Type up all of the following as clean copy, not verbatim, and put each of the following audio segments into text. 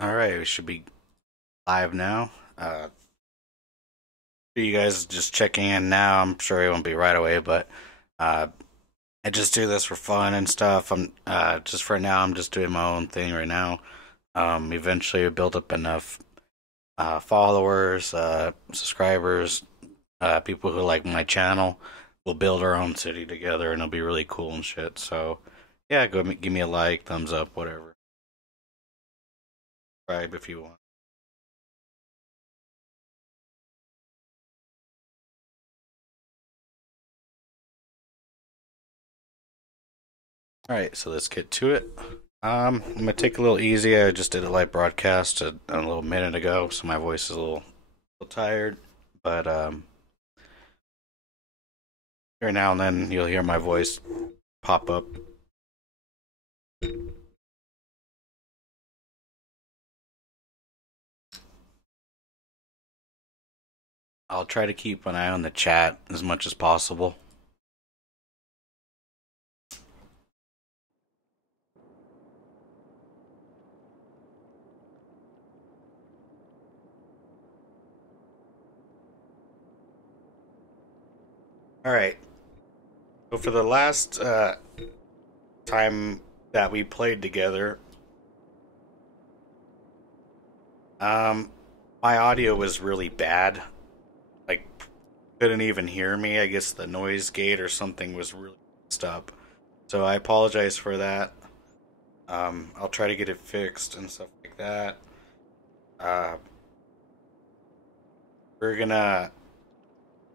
All right, we should be live now. You guys just checking in now. I'm sure it won't be right away, but uh, I just do this for fun and stuff. I'm just for now. I'm just doing my own thing right now. Eventually, build up enough followers, subscribers, people who like my channel. We'll build our own city together, and it'll be really cool and shit. So, yeah, give me a like, thumbs up, whatever. Subscribe if you want. All right, so let's get to it. I'm gonna take a little easy. I just did a live broadcast a little minute ago, so my voice is little tired. But every now and then you'll hear my voice pop up. I'll try to keep an eye on the chat as much as possible. All right. So for the last time that we played together, um, my audio was really bad. Like, couldn't even hear me. I guess the noise gate or something was really messed up. So I apologize for that. I'll try to get it fixed and stuff like that. Uh, we're gonna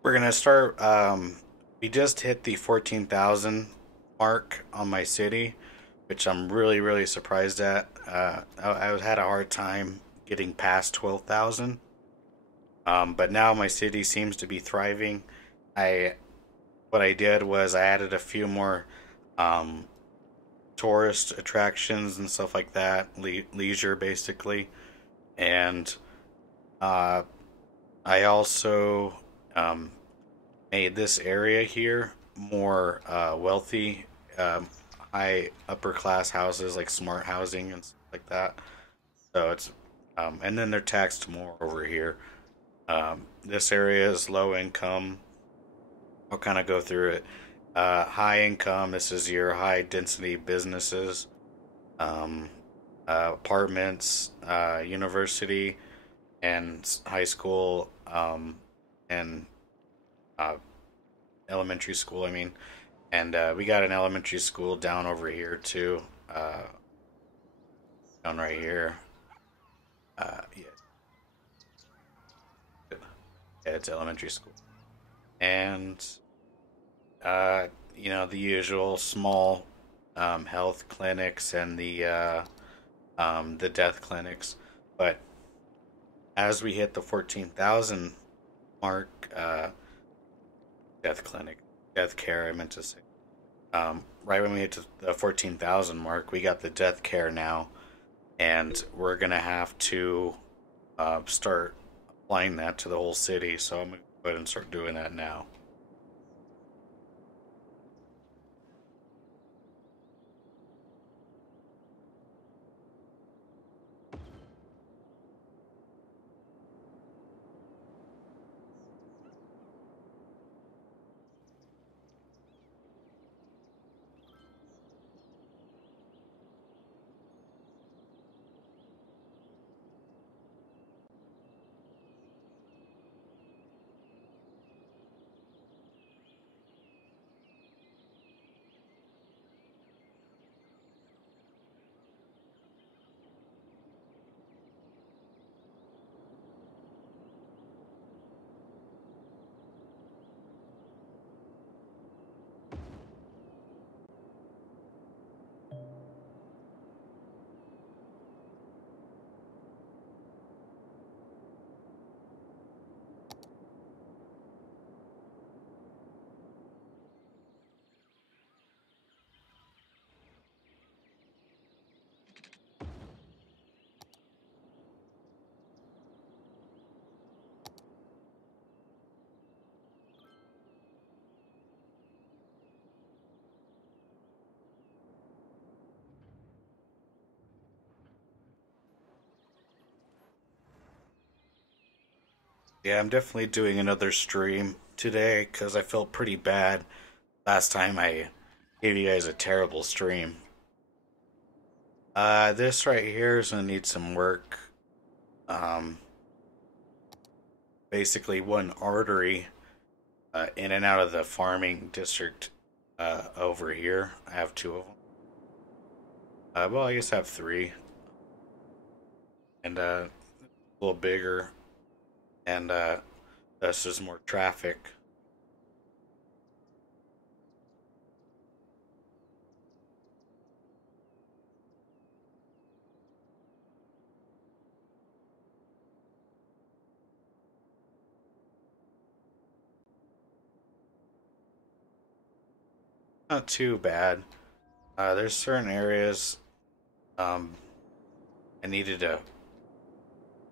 we're gonna start. We just hit the 14,000 mark on my city, which I'm really surprised at. I had a hard time getting past 12,000. But now my city seems to be thriving. I What I did was I added a few more um, tourist attractions and stuff like that, leisure basically, and uh, I also made this area here more wealthy, high upper class houses like smart housing and stuff like that. So it's and then they're taxed more over here. This area is low income. I'll kind of go through it. High income. This is your high density businesses, um, apartments, university, and high school, and uh, elementary school. I mean, and we got an elementary school down over here too. Down right here. Yeah, it's elementary school, and the usual small health clinics and the death clinics. But as we hit the 14,000 mark, death clinic, death care, I meant to say. Right when we hit to the 14,000 mark, we got the death care now, and we're gonna have to start applying that to the whole city. So I'm gonna go ahead and start doing that now. Yeah, I'm definitely doing another stream today because I felt pretty bad last time I gave you guys a terrible stream. This right here is gonna need some work. Um, Basically one artery in and out of the farming district over here. I have two of them. Well, I guess I have three, and a little bigger, and thus there's more traffic. Not too bad. There's certain areas um, I needed to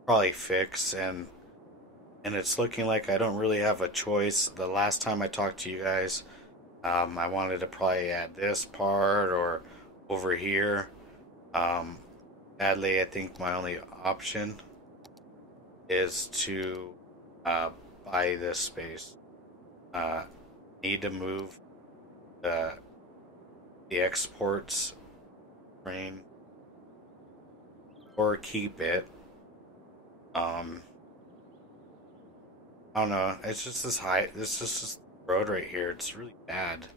probably fix, and it's looking like I don't really have a choice. The last time I talked to you guys, I wanted to probably add this part or over here. Um, Sadly, I think my only option is to uh, buy this space. Uh, Need to move the the exports train or keep it. Um, I don't know. It's just this high. This is just this road right here. It's really bad.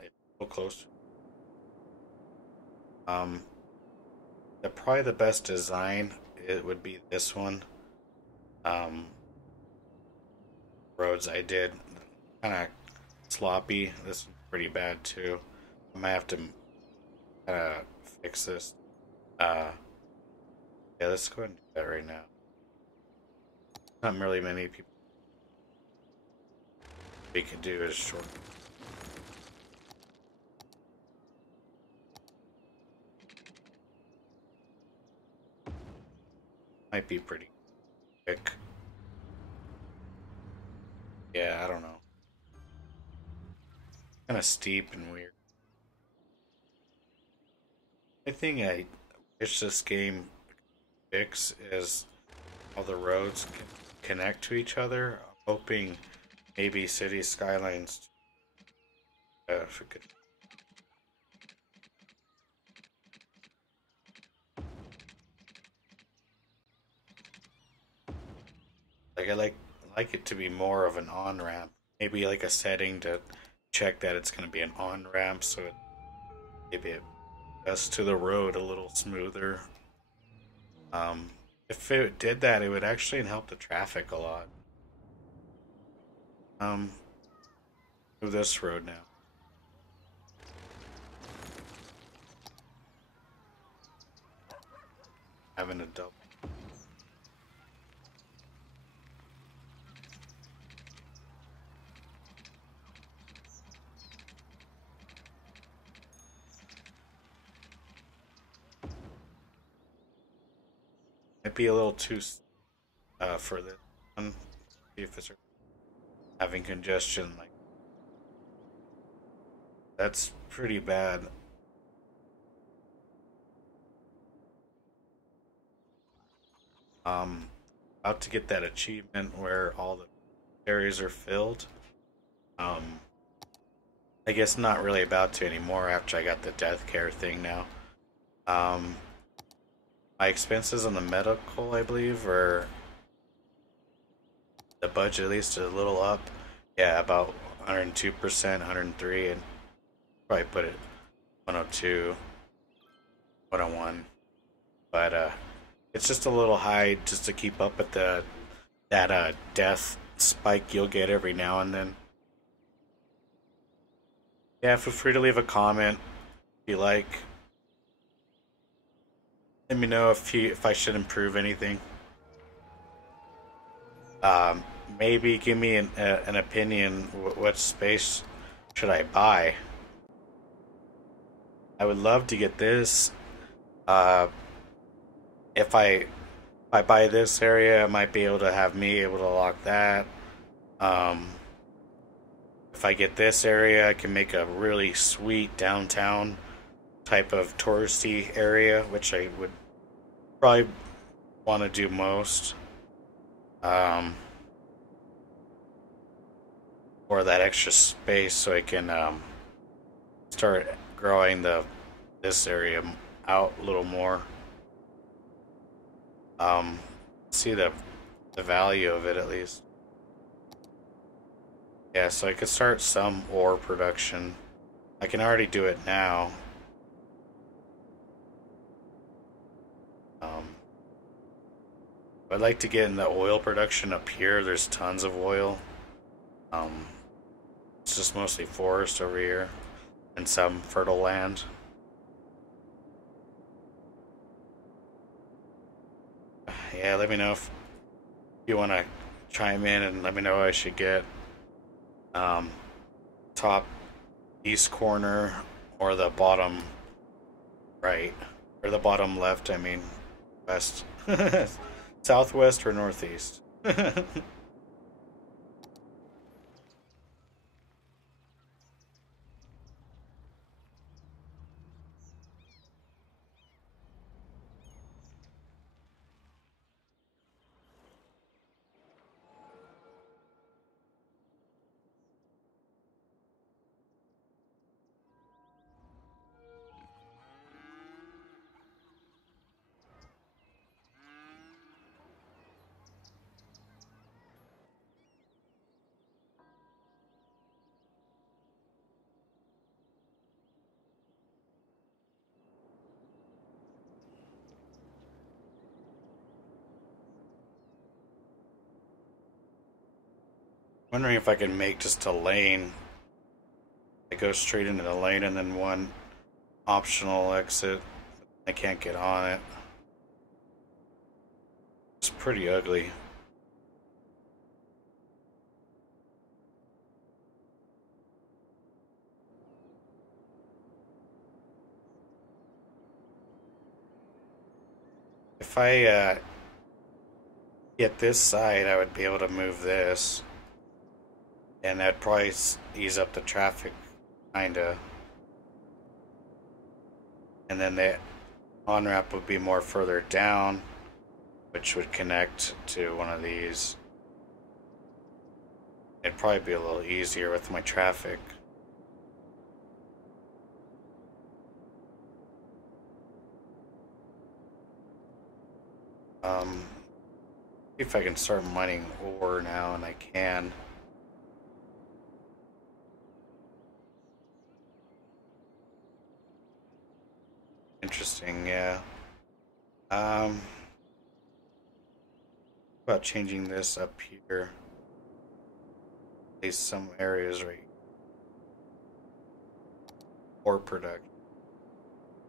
It's so close. Um, probably the best design it would be this one. Um, Roads I did kind of sloppy. This one's pretty bad too. I might have to kind of fix this. Uh, yeah, let's go ahead and do that right now. Not really many people we could do is short. Might be pretty quick. Yeah, I don't know. Kind of steep and weird. The thing I wish this game fix is all the roads can connect to each other. I'm hoping maybe City Skylines if it could. Like I like it to be more of an on ramp. Maybe like a setting to check that it's going to be an on ramp, so maybe it adjusts to the road a little smoother. Um, if it did that, it would actually help the traffic a lot. Um, Move this road now. Having a double. Might be a little too for this one. See if it's having congestion. Like that's pretty bad. Um, About to get that achievement where all the areas are filled. Um, I guess not really about to anymore after I got the death care thing now. Um, my expenses on the medical, I believe, are the budget at least a little up. Yeah, about 102%, 103, and probably put it 102, 101. But it's just a little high just to keep up with the that death spike you'll get every now and then. Yeah, feel free to leave a comment if you like. Let me know if I should improve anything. Um, Maybe give me an opinion. What space should I buy? I would love to get this. Uh, if I buy this area, I might be able to have me able to lock that. Um, if I get this area, I can make a really sweet downtown type of touristy area, which I would probably want to do most. um, or that extra space so I can start growing this area out a little more. Um, See the value of it at least. Yeah, so I could start some ore production. I can already do it now. Um, I'd like to get in the oil production up here. There's tons of oil. Um, it's just mostly forest over here and some fertile land. Yeah, let me know if you want to chime in and let me know what I should get. Um, Top east corner or the bottom right or the bottom left. I mean, west, southwest or northeast. Wondering if I can make just a lane. I go straight into the lane and then one optional exit. I can't get on it. It's pretty ugly. If I get this side, I would be able to move this, and that'd probably ease up the traffic, kinda. And then the on ramp would be more further down, which would connect to one of these. It'd probably be a little easier with my traffic. See if I can start mining ore now, and I can. Interesting, yeah. Um, about changing this up here. At least some areas right. Ore production,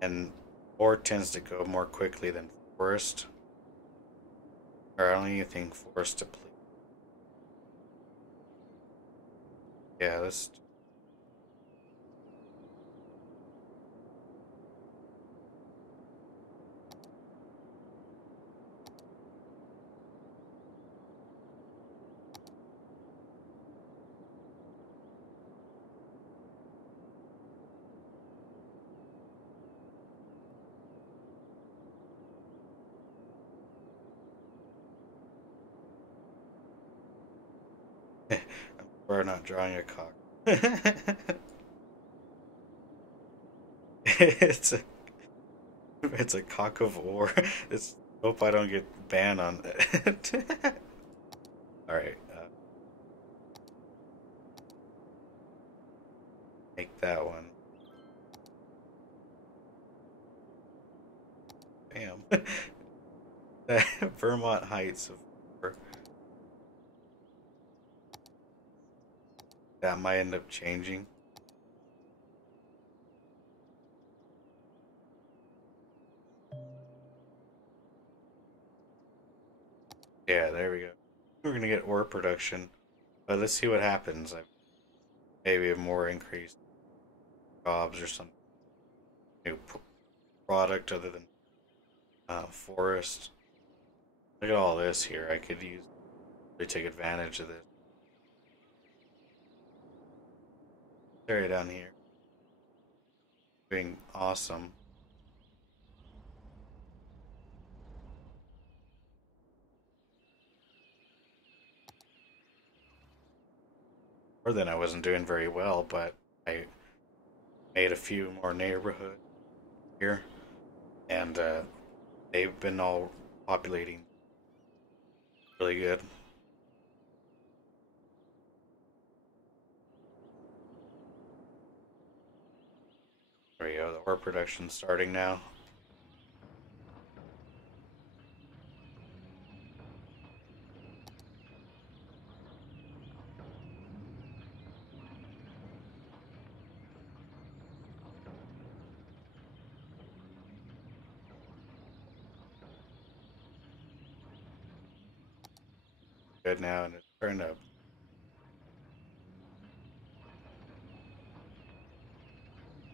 and ore tends to go more quickly than forest. Or I don't even think forest deplete. Yeah, let's. We're not drawing a cock. it's a it's a cock of war. It's hope I don't get banned on it. All right, make that one. Bam. Vermont Heights of war. That might end up changing. Yeah, there we go. We're gonna get ore production, but let's see what happens. Maybe a more increased jobs or some new product other than forest. Look at all this here. I could use to take advantage of this area down here. Being awesome. before then I wasn't doing very well, but I made a few more neighborhoods here, and they've been all populating really good. There you go. The ore production's starting now. Good now, and it's starting to.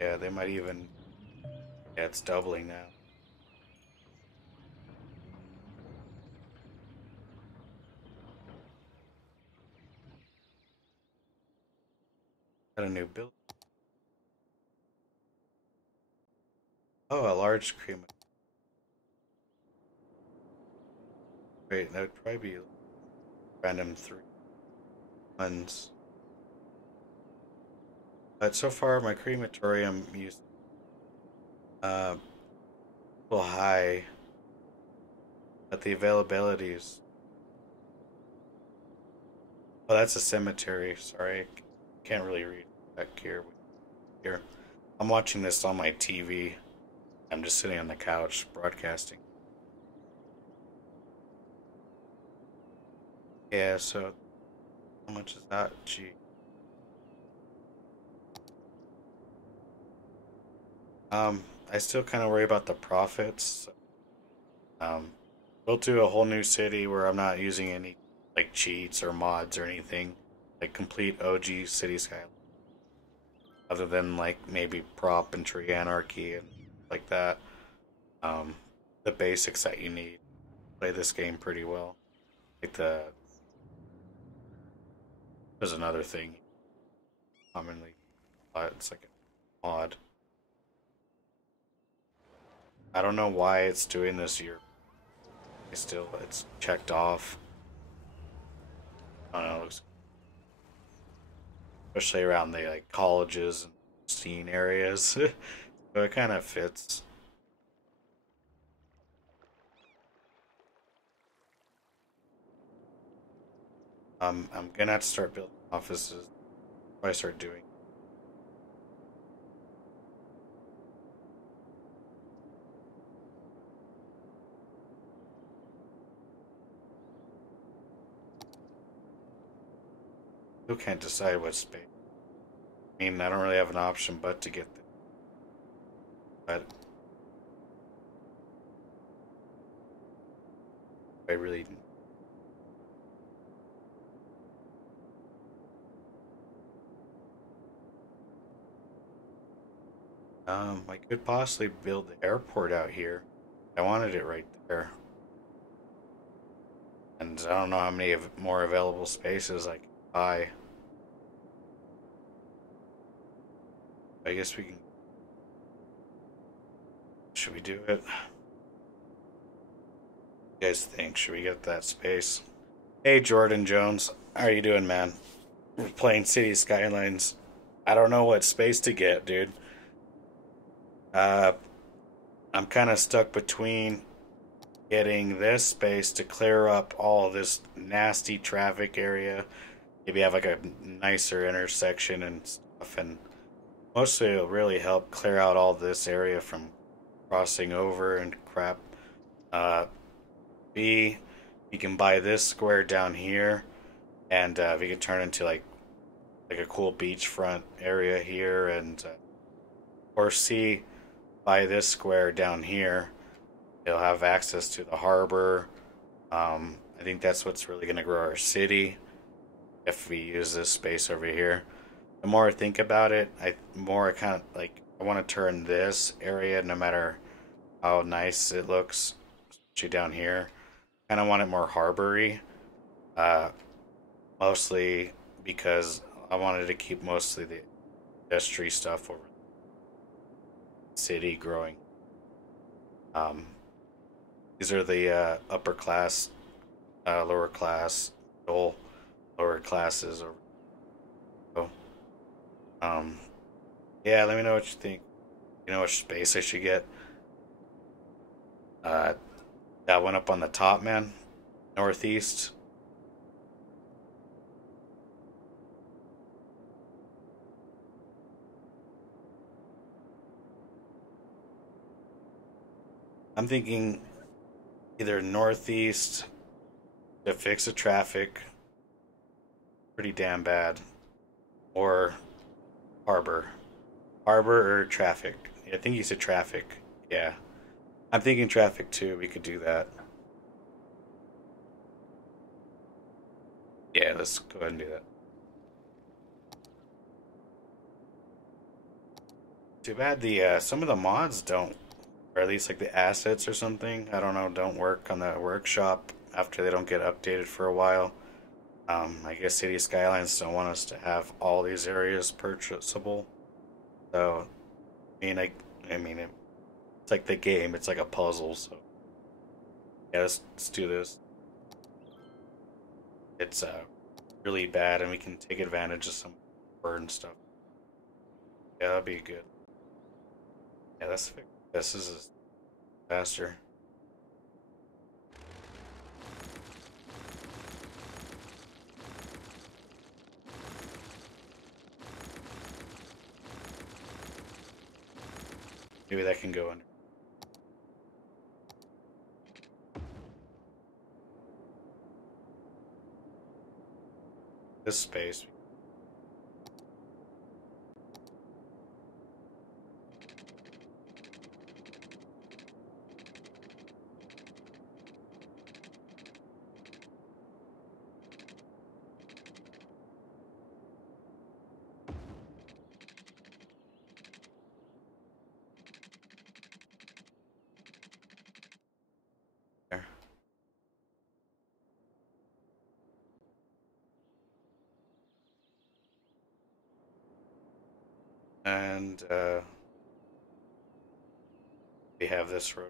Yeah, they might even. Yeah, it's doubling now. Got a new building. Oh, a large crema. Wait, that would probably be random three ones. But so far, my crematorium used a little high, but the availability is. Oh, that's a cemetery. Sorry, can't really read back here. Here, I'm watching this on my TV. I'm just sitting on the couch broadcasting. Yeah, so how much is that? Gee. I still kind of worry about the profits. Um, we'll do a whole new city where I'm not using any like cheats or mods or anything. Like complete OG city skyline. Other than like maybe prop and tree anarchy and like that. Um, the basics that you need to play this game pretty well. Like there's another thing commonly, it's like a mod. I don't know why it's doing this year. It's checked off. I don't know, it looks, especially around the like colleges and scene areas. So it kind of fits. I'm gonna have to start building offices. What I start doing. Still can't decide what space. I mean, I don't really have an option but to get this. But I really. I could possibly build the airport out here. I wanted it right there, and I don't know how many more available spaces I can buy. I guess we can. Should we do it? What do you guys think? Should we get that space? Hey, Jordan Jones, how are you doing, man? We're playing City Skylines. I don't know what space to get, dude. Uh, I'm kind of stuck between getting this space to clear up all this nasty traffic area. Maybe have like a nicer intersection and stuff, and mostly it'll really help clear out all this area from crossing over and crap. Uh, B, you can buy this square down here, and we can turn into like a cool beachfront area here, and or C, buy this square down here. They'll have access to the harbor. I think that's what's really going to grow our city if we use this space over here. The more I think about it, I kind of like I want to turn this area, no matter how nice it looks, especially down here. Kind of want it more harbory, uh, mostly because I wanted to keep mostly the industry stuff over the city growing. Um, these are the upper class, lower class, middle, lower classes, or Um, yeah, let me know what you think. You know what space I should get? Uh, that one up on the top, man. Northeast. I'm thinking either northeast to fix the traffic, pretty damn bad, or harbor. Harbor or traffic. I think you said traffic. Yeah. I'm thinking traffic too. We could do that. Yeah, let's go ahead and do that. Too bad the some of the mods don't, or at least like the assets or something. I don't know. Don't work on the workshop after they don't get updated for a while. I guess City Skylines don't want us to have all these areas purchasable. So, I mean, it's like the game. It's like a puzzle. So, yeah, let's do this. It's really bad, and we can take advantage of some bird and stuff. Yeah, that'd be good. Yeah, that's fix. This is faster. Maybe that can go under this space. There. And we have this road.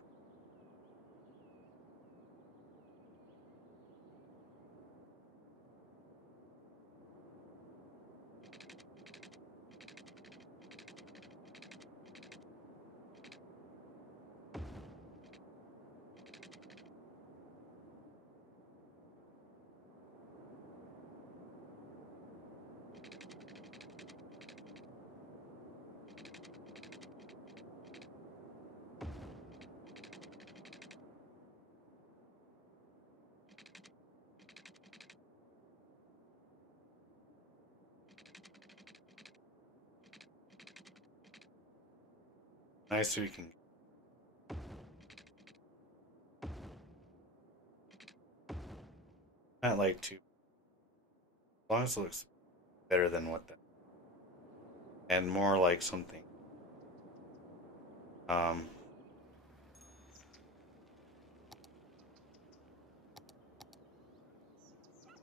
Nice, we can. Not like too. As long as it looks better than what that, and more like something. Um,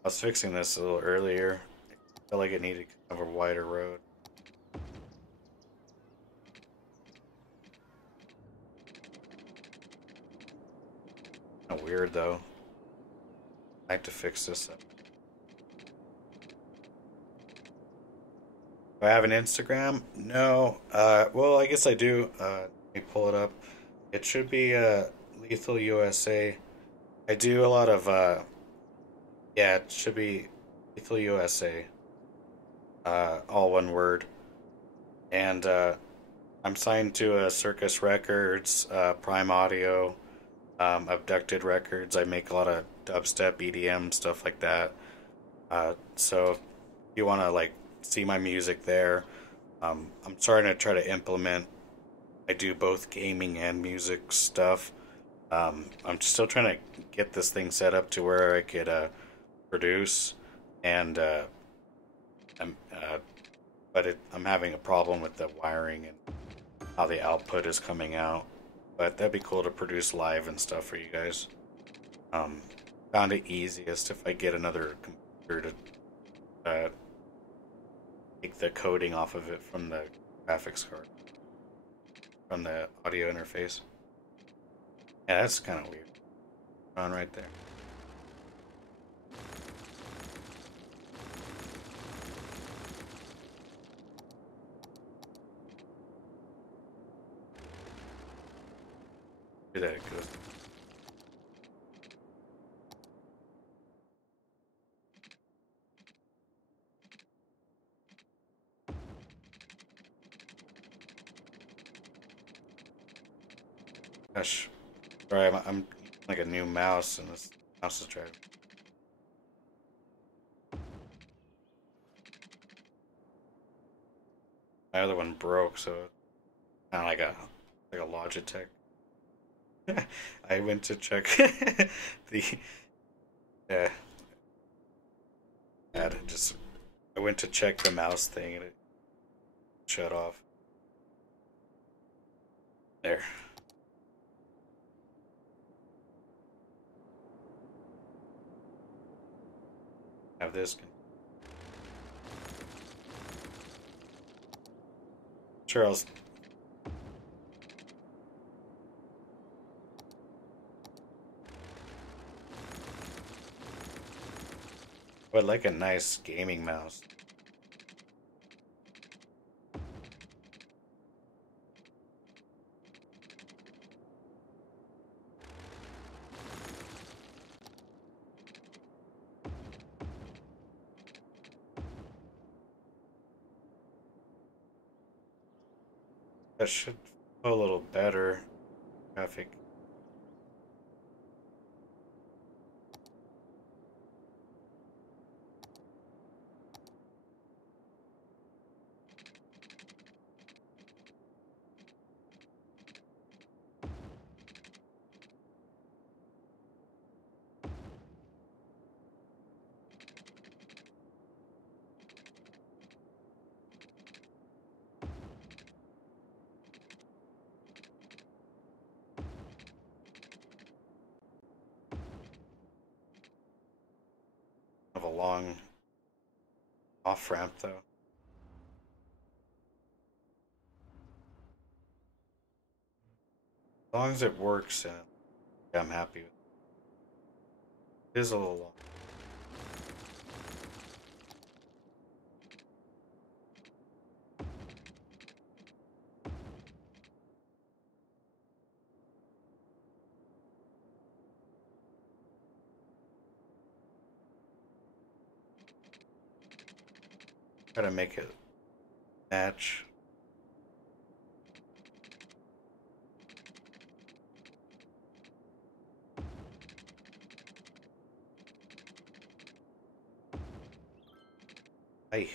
I was fixing this a little earlier. I felt like it needed kind of a wider road. Kind of weird though. I have to fix this up. Do I have an Instagram? No. Well, I guess I do. Let me pull it up. It should be Lethal USA. I do a lot of yeah, it should be Lethal USA. All one word. And I'm signed to Circus Records, Prime Audio, Abducted Records. I make a lot of dubstep, EDM, stuff like that. So if you want to like see my music there, I'm starting to try to implement. I do both gaming and music stuff. I'm still trying to get this thing set up to where I could produce, and I'm, I'm having a problem with the wiring and how the output is coming out. But that'd be cool to produce live and stuff for you guys. Um, Found it easiest if I get another computer to take the coding off of it from the graphics card, from the audio interface. Yeah, that's kind of weird. On right there. that it goes. Gosh, sorry, I'm like a new mouse, and this mouse is driving. My other one broke, so kind of like a Logitech. I went to check the ad. Just I went to check the mouse thing, and it shut off. There. Have this. Charles. But like a nice gaming mouse. That should feel a little better. Graphic. Of a long off ramp though. As long as it works, and I'm happy with it. It is a little long. Try to make it match. Hey.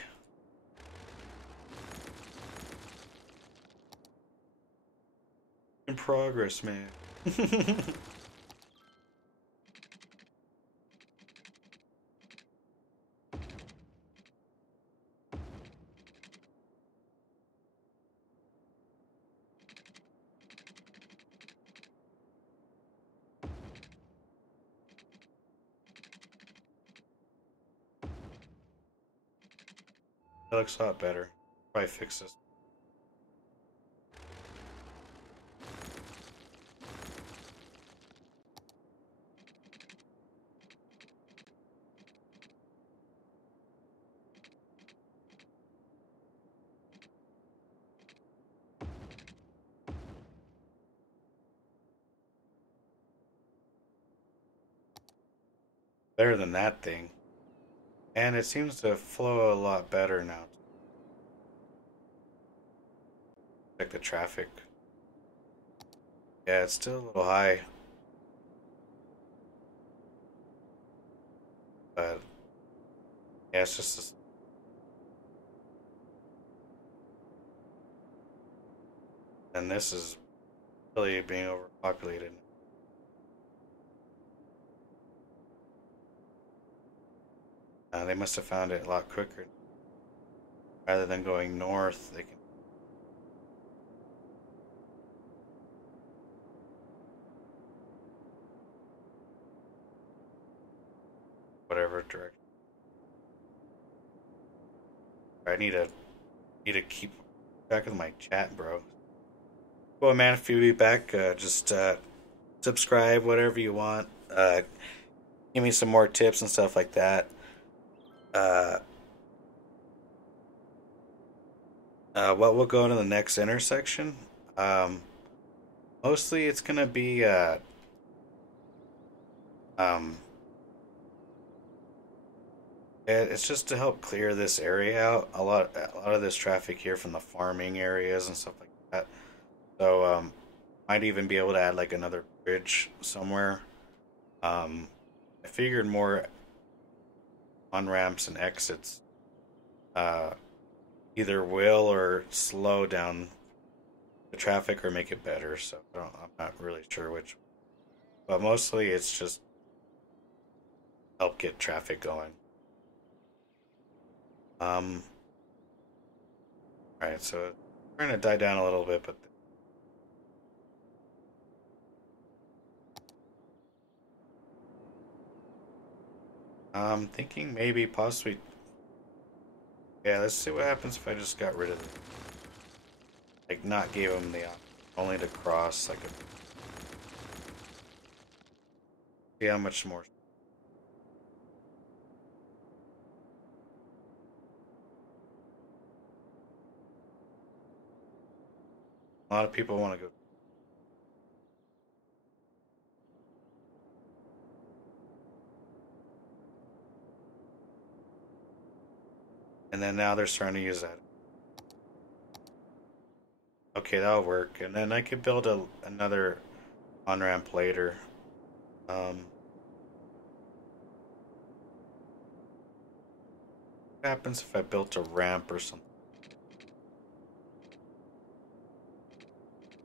In progress, man. That looks a lot better. Probably fix this. Better than that thing. And it seems to flow a lot better now. Check the traffic. Yeah, it's still a little high. But yeah, it's just and this is really being overpopulated. They must have found it a lot quicker. Rather than going north, they can. Whatever direction. I need to keep track of my chat, bro. Well, man, if you be back, just subscribe, whatever you want. Give me some more tips and stuff like that. Uh, what we'll go to the next intersection. Mostly it's gonna be um it's just to help clear this area out. A lot of this traffic here from the farming areas and stuff like that. So might even be able to add like another bridge somewhere. Um, I figured more on ramps and exits uh, either will or slow down the traffic or make it better. So I'm not really sure which, but mostly it's just help get traffic going. Um, all right, so it's trying to die down a little bit, but I'm thinking maybe possibly. Yeah, let's see what happens if I just got rid of it. Like, not gave him the option, only to cross. Like, see how much more. A lot of people want to go. And then now they're starting to use that. Okay, that'll work. And then I could build another on-ramp later. Um, what happens if I built a ramp or something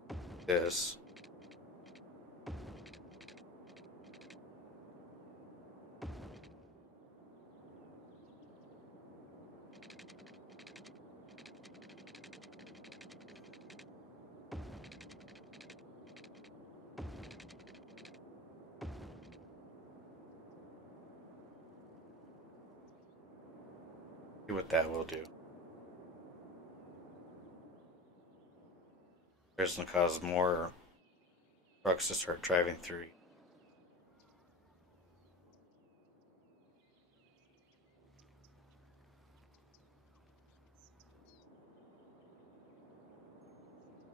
like this? See what that will do. There's gonna cause more trucks to start driving through.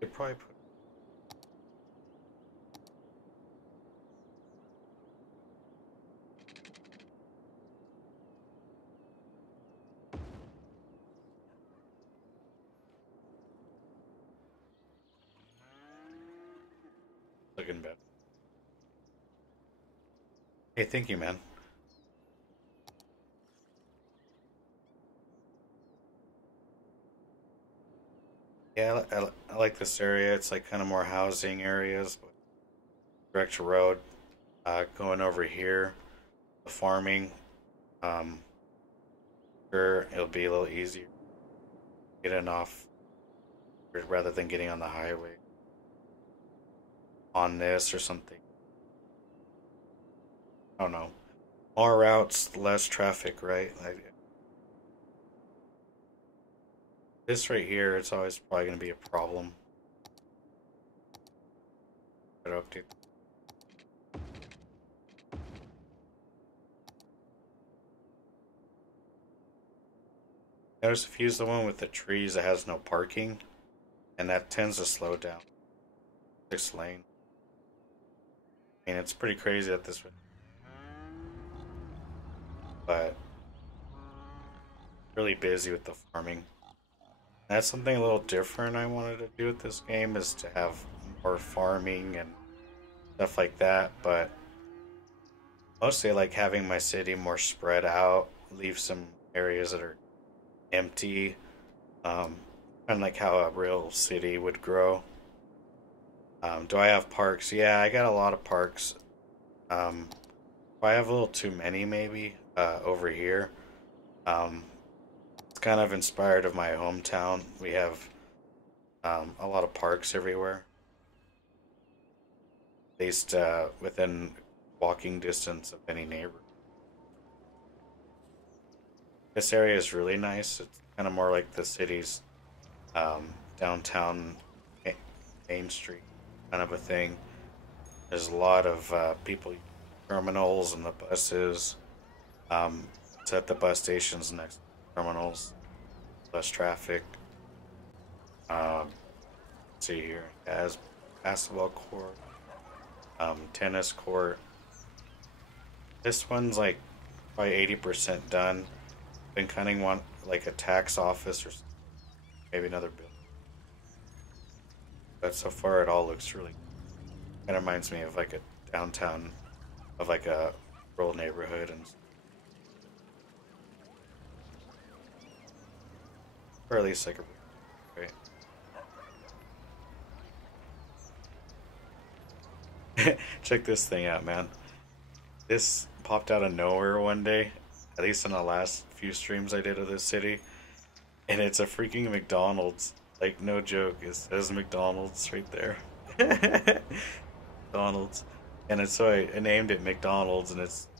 They probably put. Looking better. Hey, thank you, man. Yeah, I like this area. It's like kind of more housing areas, but direct road. Going over here, the farming. Um, sure, it'll be a little easier getting off rather than getting on the highway on this or something. I don't know. More routes, less traffic, right? Like this right here, it's always probably going to be a problem. Better update. Notice if you use the one with the trees that has no parking, and that tends to slow down this lane. I mean, it's pretty crazy that this, but really busy with the farming. That's something a little different I wanted to do with this game is to have more farming and stuff like that, but mostly I like having my city more spread out, leave some areas that are empty, um, kind of like how a real city would grow. Do I have parks? Yeah, I got a lot of parks. Um, I have a little too many maybe over here. Um, it's kind of inspired of my hometown. We have a lot of parks everywhere, at least within walking distance of any neighbor. This area is really nice. It's kind of more like the city's downtown Main Street kind of a thing. There's a lot of people, terminals and the buses. Um, it's at the bus stations next to the terminals. Less traffic. Let's see here. As basketball court, tennis court. This one's like probably 80% done. Been kind of want like a tax office or maybe another building. But so far it all looks really kind of reminds me of like a downtown of like a rural neighborhood and or at least like a right. Check this thing out, man. This popped out of nowhere one day, at least in the last few streams I did of this city, and it's a freaking McDonald's. Like, no joke, it says McDonald's right there. McDonald's. And it's so I named it McDonald's, and it's the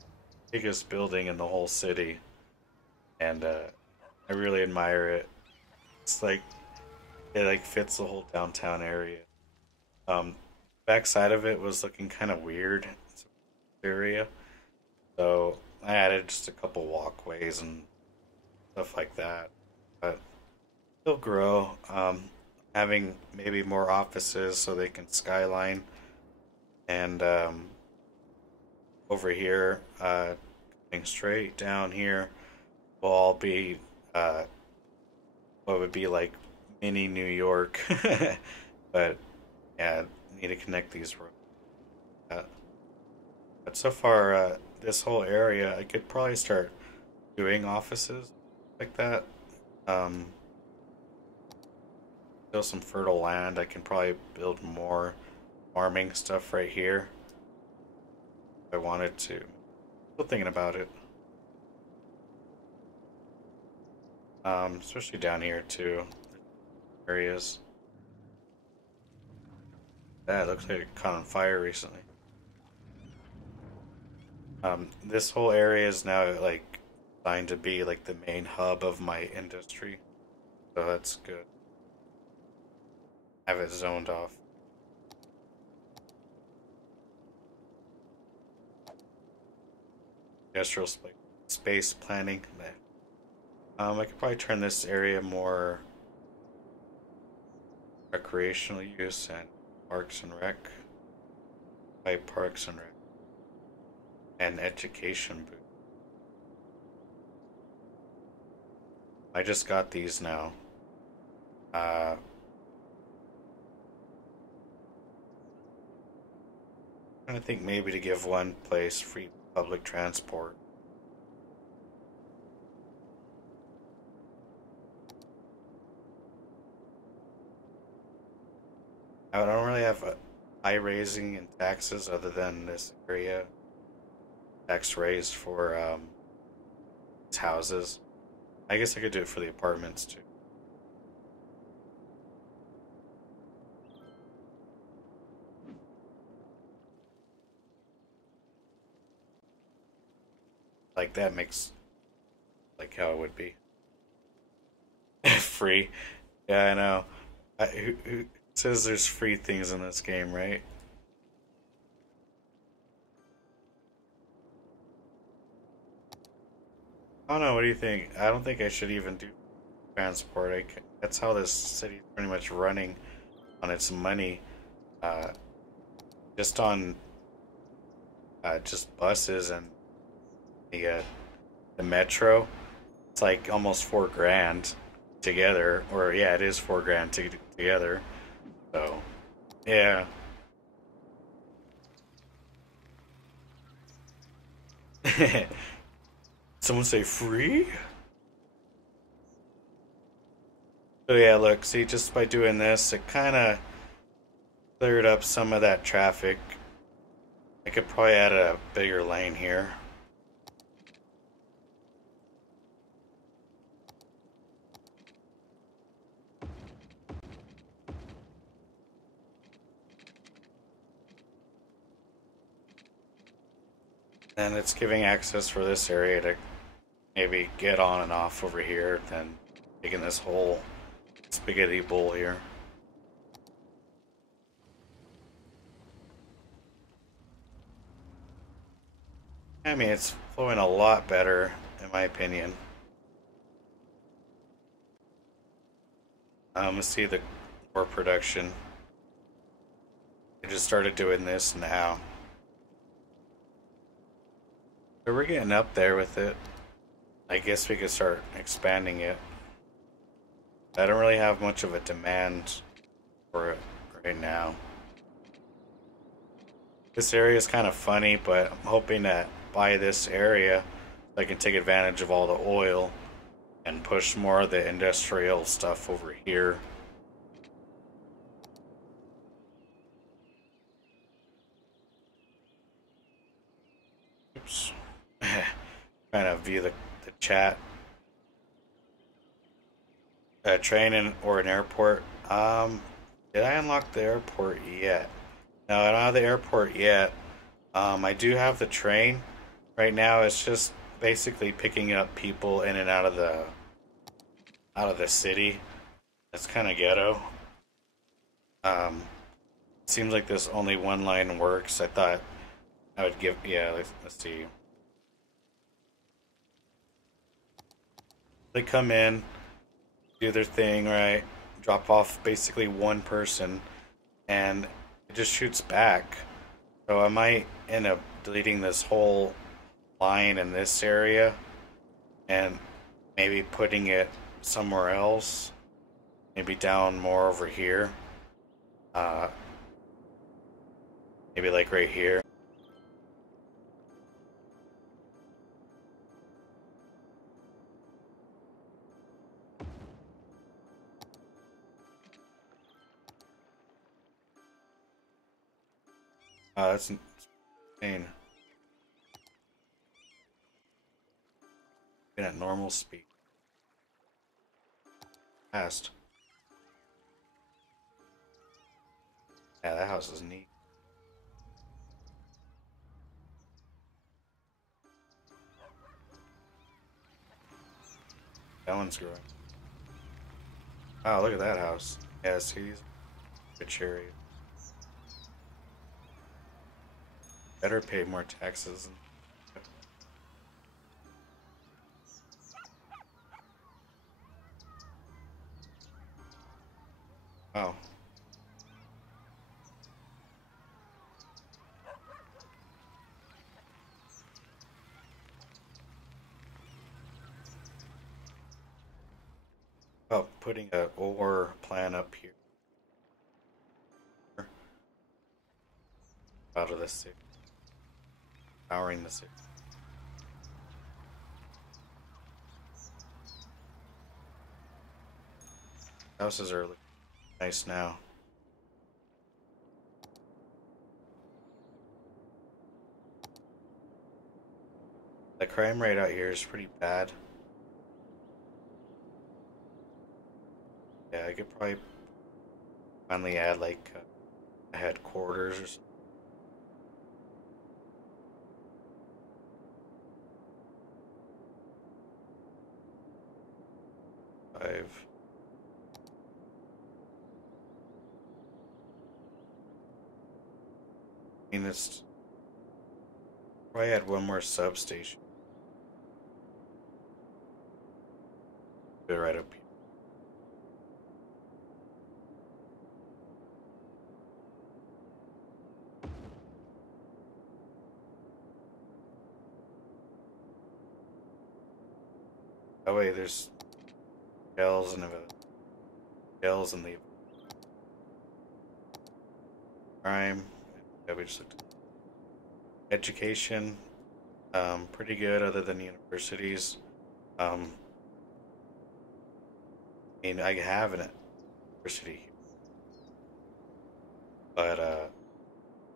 biggest building in the whole city. And I really admire it. It's like it like fits the whole downtown area. Backside of it was looking kind of weird. It's a area, so I added just a couple walkways and stuff like that. But they'll grow. Having maybe more offices so they can skyline, and over here, going straight down here, will all be what would be like mini New York. But yeah, need to connect these roads. Uh, but so far, this whole area, I could probably start doing offices like that. Um, Still some fertile land. I can probably build more farming stuff right here if I wanted to. Still thinking about it. Especially down here too. Areas. That looks like it caught on fire recently. This whole area is now like designed to be like the main hub of my industry, so that's good. Have it zoned off. Industrial space planning. I could probably turn this area more recreational use and parks and rec. By parks and rec. And education booth. I just got these now. I think maybe to give one place free public transport. I don't really have a high raising in taxes other than this area. Tax raised for houses. I guess I could do it for the apartments too. Like that makes like how it would be. Free. Yeah, I know. Who says there's free things in this game, right? I don't know. What do you think? I don't think I should even do transport. That's how this city's pretty much running on its money. Uh, just on just buses and the metro. It's like almost 4 grand together, or yeah, it is 4 grand together. So yeah. Someone say free? So yeah, look, see, just by doing this, it kind of cleared up some of that traffic. I could probably add a bigger lane here. And it's giving access for this area to maybe get on and off over here, then taking this whole spaghetti bowl here. I mean, it's flowing a lot better, in my opinion. Let's see the core production. I just started doing this now. So we're getting up there with it. I guess we could start expanding it. I don't really have much of a demand for it right now. This area is kind of funny, but I'm hoping to buy this area so I can take advantage of all the oil and push more of the industrial stuff over here. Oops. Trying to view the chat. A train or an airport. Did I unlock the airport yet? No, I don't have the airport yet. I do have the train. Right now, it's just basically picking up people in and out of the city. That's kind of ghetto. Seems like this only one line works. I thought I would give. Yeah, let's see. They come in, do their thing, right? Drop off basically one person, and it just shoots back. So I might end up deleting this whole line in this area and maybe putting it somewhere else. Maybe down more over here. Maybe like right here. That's insane. Been at normal speed. Fast. Yeah, that house is neat. That one's growing. Oh, look at that house. Yeah, see, rich area. Better pay more taxes. Oh. Oh, putting a ore plant up here. Out of the city. Powering the city. Houses are looking nice now. The crime rate out here is pretty bad. Yeah, I could probably finally add like a headquarters or something. Five. I mean, it's probably add one more substation. Put it right up here. That way, there's shells and shells and the crime. Yeah, we just looked at education. Pretty good, other than universities. I mean, I have an university here, but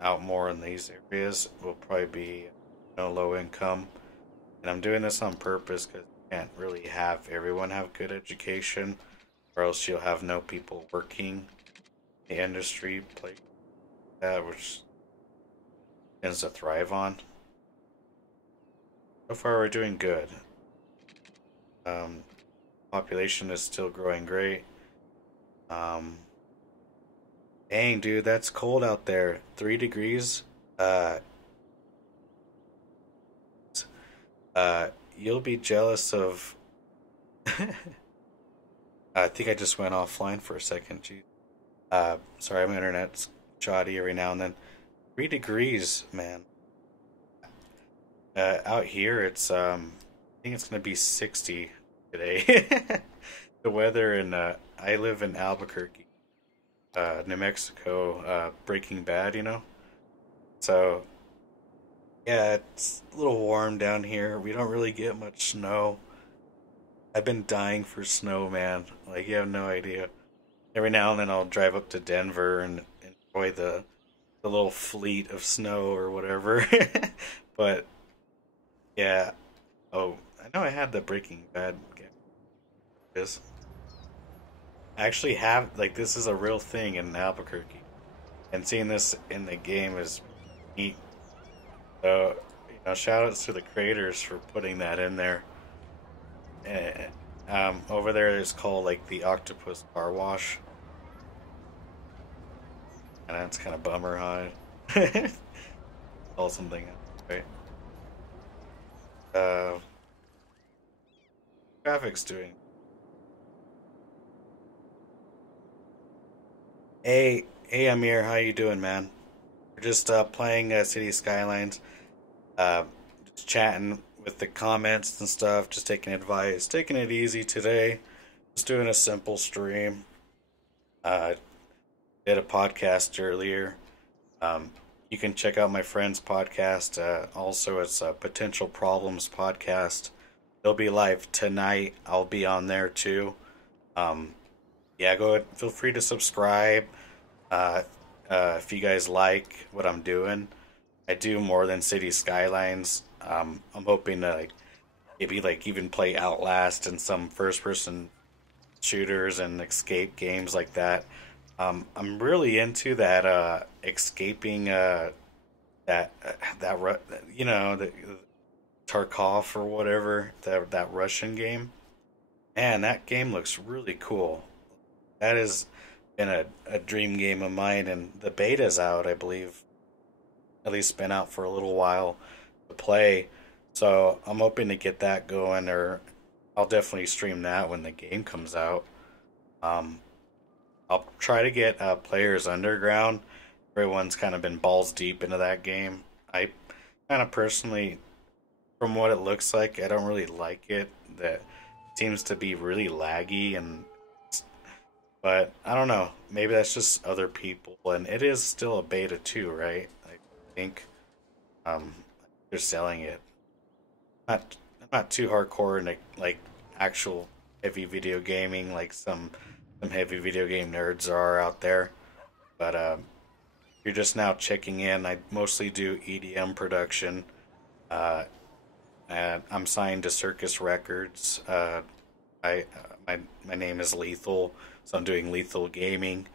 out more in these areas will probably be low income. And I'm doing this on purpose because you can't really have everyone have good education, or else you'll have no people working in the industry, like that, which tends to thrive on. So far, we're doing good. Population is still growing great. Dang, dude, that's cold out there. 3 degrees. You'll be jealous of. I think I just went offline for a second. Geez. Sorry, my internet's shoddy every now and then. 3 degrees, man. Out here, I think it's gonna be 60 today. The weather in I live in Albuquerque, New Mexico, Breaking Bad, you know. So yeah, it's a little warm down here. We don't really get much snow. I've been dying for snow, man. Like you have no idea. Every now and then I'll drive up to Denver and enjoy the little fleet of snow or whatever. But yeah. Oh, I know I had the Breaking Bad game. This I actually have like this is a real thing in Albuquerque, and seeing this in the game is neat. So shout outs to the creators for putting that in there. Eh, over there it's called like the Octopus Car Wash, and that's kind of bummer high. Call something else, right? Uh, Traffic's doing. Hey, Amir, how you doing, man? We're just playing City Skylines, uh, just chatting with the comments and stuff, just taking advice, taking it easy today. Just doing a simple stream. Uh, did a podcast earlier. Um, you can check out my friend's podcast. Also, it's a Potential Problems podcast. They'll be live tonight. I'll be on there too. Um, yeah, go ahead. Feel free to subscribe. Uh, if you guys like what I'm doing, I do more than City Skylines. I'm hoping to like maybe like even play Outlast and some first-person shooters and escape games like that. I'm really into that escaping that the Tarkov or whatever that Russian game. Man, that game looks really cool. That has been a dream game of mine, and the beta's out, I believe. At least been out for a little while to play. So I'm hoping to get that going, or I'll definitely stream that when the game comes out. Um, I'll try to get Players Underground. Everyone's kind of been balls deep into that game. I kind of personally, from what it looks like, I don't really like it. That seems to be really laggy, but I don't know. Maybe that's just other people, and it is still a beta too, right? I think um, they're selling it. Not too hardcore into like actual heavy video gaming, like some heavy video game nerds are out there. But you're just now checking in. I mostly do EDM production. Uh, and I'm signed to Circus Records. My name is Lethal, so I'm doing Lethal Gaming.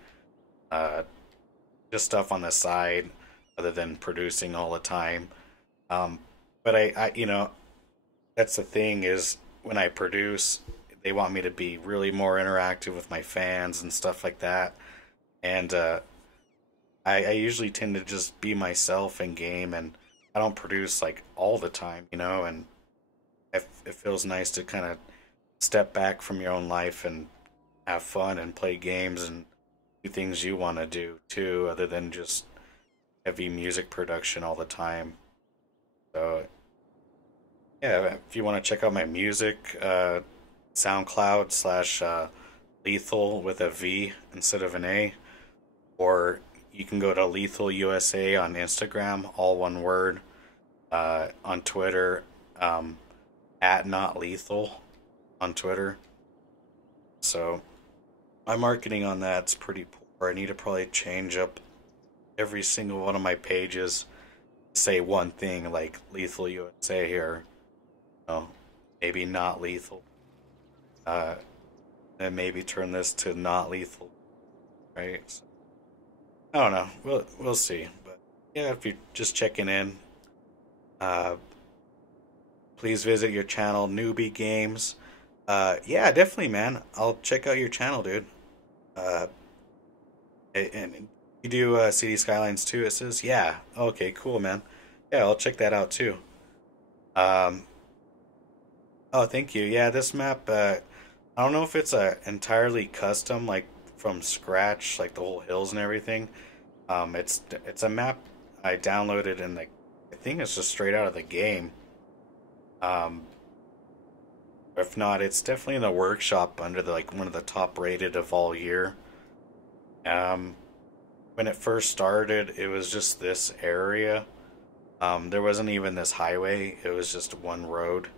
Uh, just stuff on the side, other than producing all the time. Um, but that's the thing is when I produce, they want me to be really more interactive with my fans and stuff like that. And I usually tend to just be myself in game, and I don't produce like all the time, and it feels nice to kind of step back from your own life and have fun and play games and do things you want to do too, other than just heavy music production all the time. So yeah, if you want to check out my music, SoundCloud slash Lethal with a V instead of an A, or you can go to Lethal USA on Instagram, all one word. On Twitter, at Not Lethal on Twitter. So my marketing on that's pretty poor. I need to probably change up every single one of my pages. Say one thing like Lethal USA here. No, maybe Not Lethal. Uh, and maybe turn this to Not Lethal, right? So, I don't know. We'll see. But yeah, if you're just checking in, uh, please visit your channel, Newbie Games. Yeah, definitely, man. I'll check out your channel, dude. Uh, and you do City Skylines too, it says? Yeah. Okay, cool, man. Yeah, I'll check that out too. Um, oh, thank you. Yeah, this map, I don't know if it's entirely custom, like from scratch, like the whole hills and everything. It's a map I downloaded in the I think it's just straight out of the game. Um, if not, it's definitely in the workshop under the like one of the top rated of all year. Um, when it first started, it was just this area. There wasn't even this highway. It was just one road.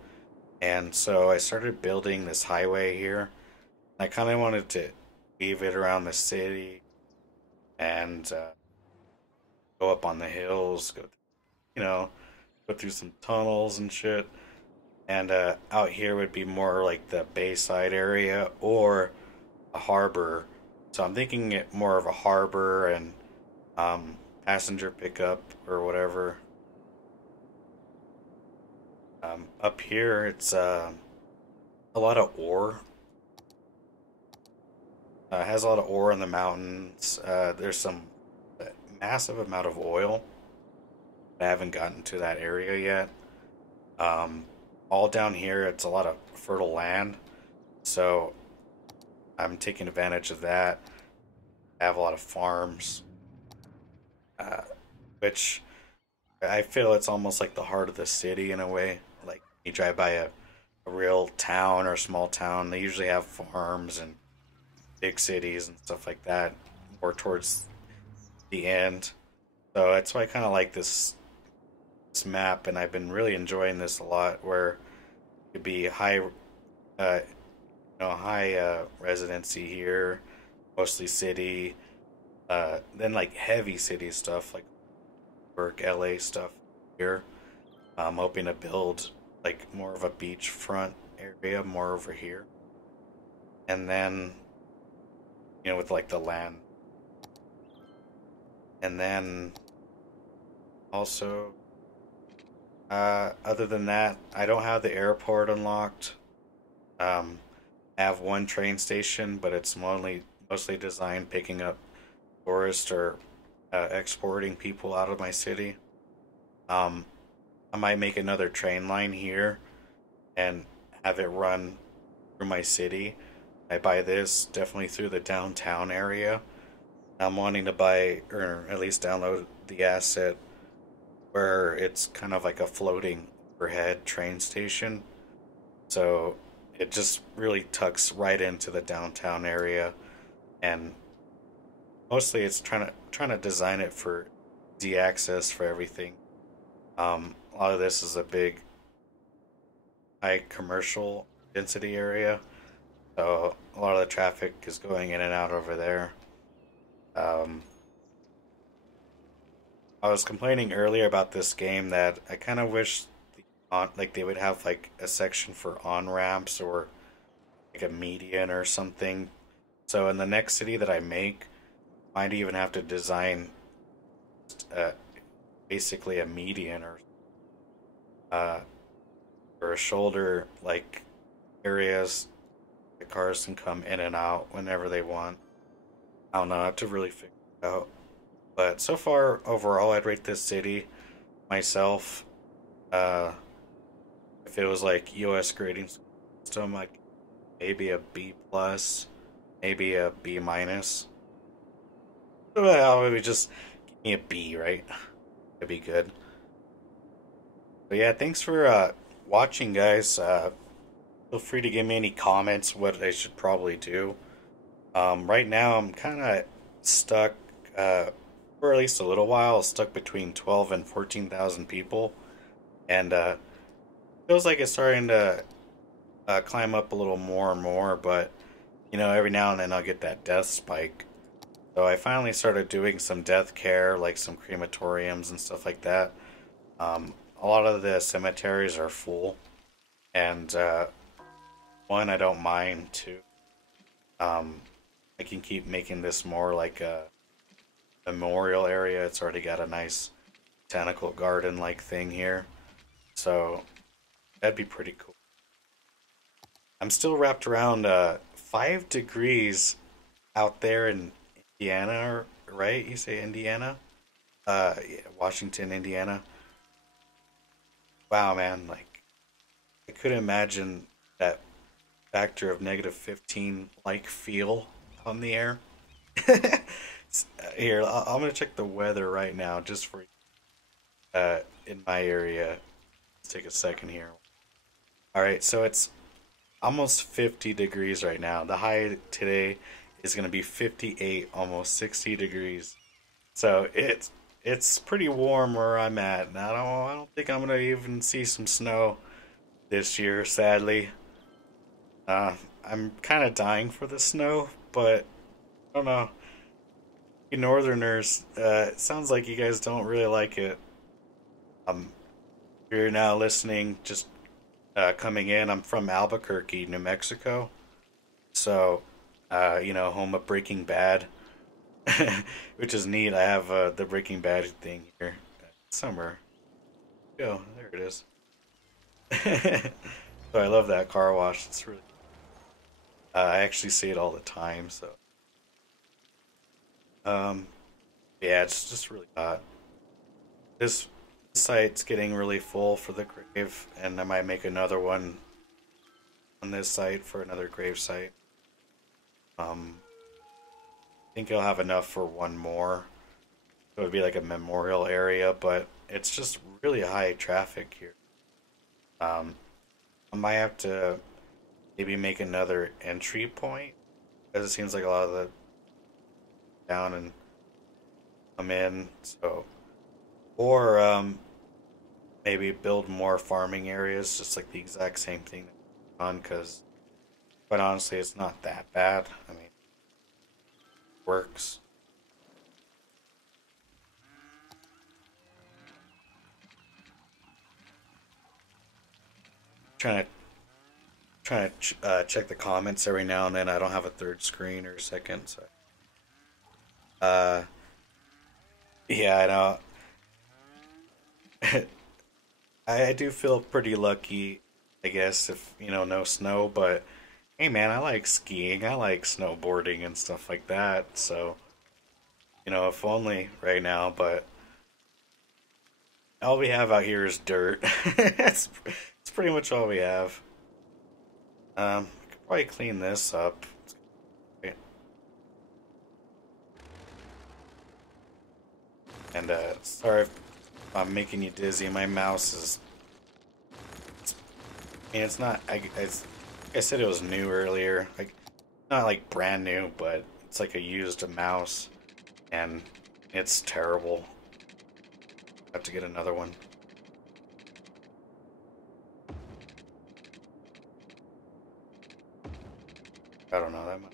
And so I started building this highway here. I kind of wanted to weave it around the city and go up on the hills, you know, go through some tunnels and shit. And out here would be more like the Bayside area or a harbor. So I'm thinking it more of a harbor and um, passenger pickup or whatever. Up here, it's a lot of ore. It has a lot of ore in the mountains. There's some massive amount of oil. I haven't gotten to that area yet. Um, all down here, it's a lot of fertile land. So I'm taking advantage of that. I have a lot of farms, uh, which I feel it's almost like the heart of the city in a way. Like you drive by a real town or a small town, they usually have farms and big cities and stuff like that, more towards the end. So that's why I kind of like this map, and I've been really enjoying this a lot. Where it could be high residency here, mostly city, then like heavy city stuff like work LA stuff here. I'm hoping to build like more of a beachfront area more over here, and then with like the land, and then also other than that, I don't have the airport unlocked. I have one train station, but it's mostly designed picking up tourists or exporting people out of my city. Um, I might make another train line here and have it run through my city. I buy this definitely through the downtown area. I'm wanting to buy or at least download the asset where it's kind of like a floating overhead train station. So it just really tucks right into the downtown area, and mostly it's trying to design it for easy access for everything. A lot of this is a big high commercial density area, so a lot of the traffic is going in and out over there. Um, I was complaining earlier about this game that I kind of wish like they would have like a section for on ramps or like a median or something. So in the next city that I make, I might even have to design uh, basically a median uh, or a shoulder like areas the cars can come in and out whenever they want. I don't know. I have to really figure it out. But so far, overall, I'd rate this city myself. Uh, if it was like U.S. grading system, like maybe a B plus, maybe a B minus. Well, maybe just give me a B, right? That'd be good. But yeah, thanks for watching, guys. Feel free to give me any comments what I should probably do. Right now, I'm kind of stuck, for at least a little while, stuck between 12 and 14,000 people, and feels like it's starting to climb up a little more and more. But every now and then I'll get that death spike. So I finally started doing some death care, like some crematoriums and stuff like that. A lot of the cemeteries are full, and one, I don't mind. Two, um, I can keep making this more like a memorial area. It's already got a nice botanical garden like thing here, so that'd be pretty cool. I'm still wrapped around 5 degrees out there in Indiana, right? You say Indiana? Yeah, Washington, Indiana. Wow, man, like I couldn't imagine that factor of -15 like feel on the air. Here, I'm gonna check the weather right now, just for in my area. Let's take a second here. All right, so it's almost 50 degrees right now. The high today is gonna be 58, almost 60 degrees. So it's pretty warm where I'm at, and I don't think I'm gonna even see some snow this year, sadly. I'm kind of dying for the snow, but I don't know. You Northerners, it sounds like you guys don't really like it. Um, if you're now listening, just coming in. I'm from Albuquerque, New Mexico, so home of Breaking Bad, which is neat. I have the Breaking Bad thing here somewhere. Oh, there it is. So I love that car wash. It's really. I actually see it all the time. So, um, yeah, it's just really hot. This site's getting really full for the grave, and I might make another one on this site for another grave site. I think I'll have enough for one more. It would be like a memorial area, but it's just really high traffic here. Um, I might have to maybe make another entry point because it seems like a lot of the down and come in. So, or maybe build more farming areas, just like the exact same thing on. Because quite honestly, it's not that bad. I mean, it works. Trying to check the comments every now and then. I don't have a third screen or a second, so uh, yeah, I know. I do feel pretty lucky, I guess, if no snow. But hey, man, I like skiing, I like snowboarding and stuff like that. So if only right now. But all we have out here is dirt. It's pretty much all we have. I could probably clean this up. And sorry if I'm making you dizzy. My mouse is. I mean, it's not. I said it was new earlier. Like, not like brand new, but it's like a used mouse, and it's terrible. I have to get another one. I don't know that much.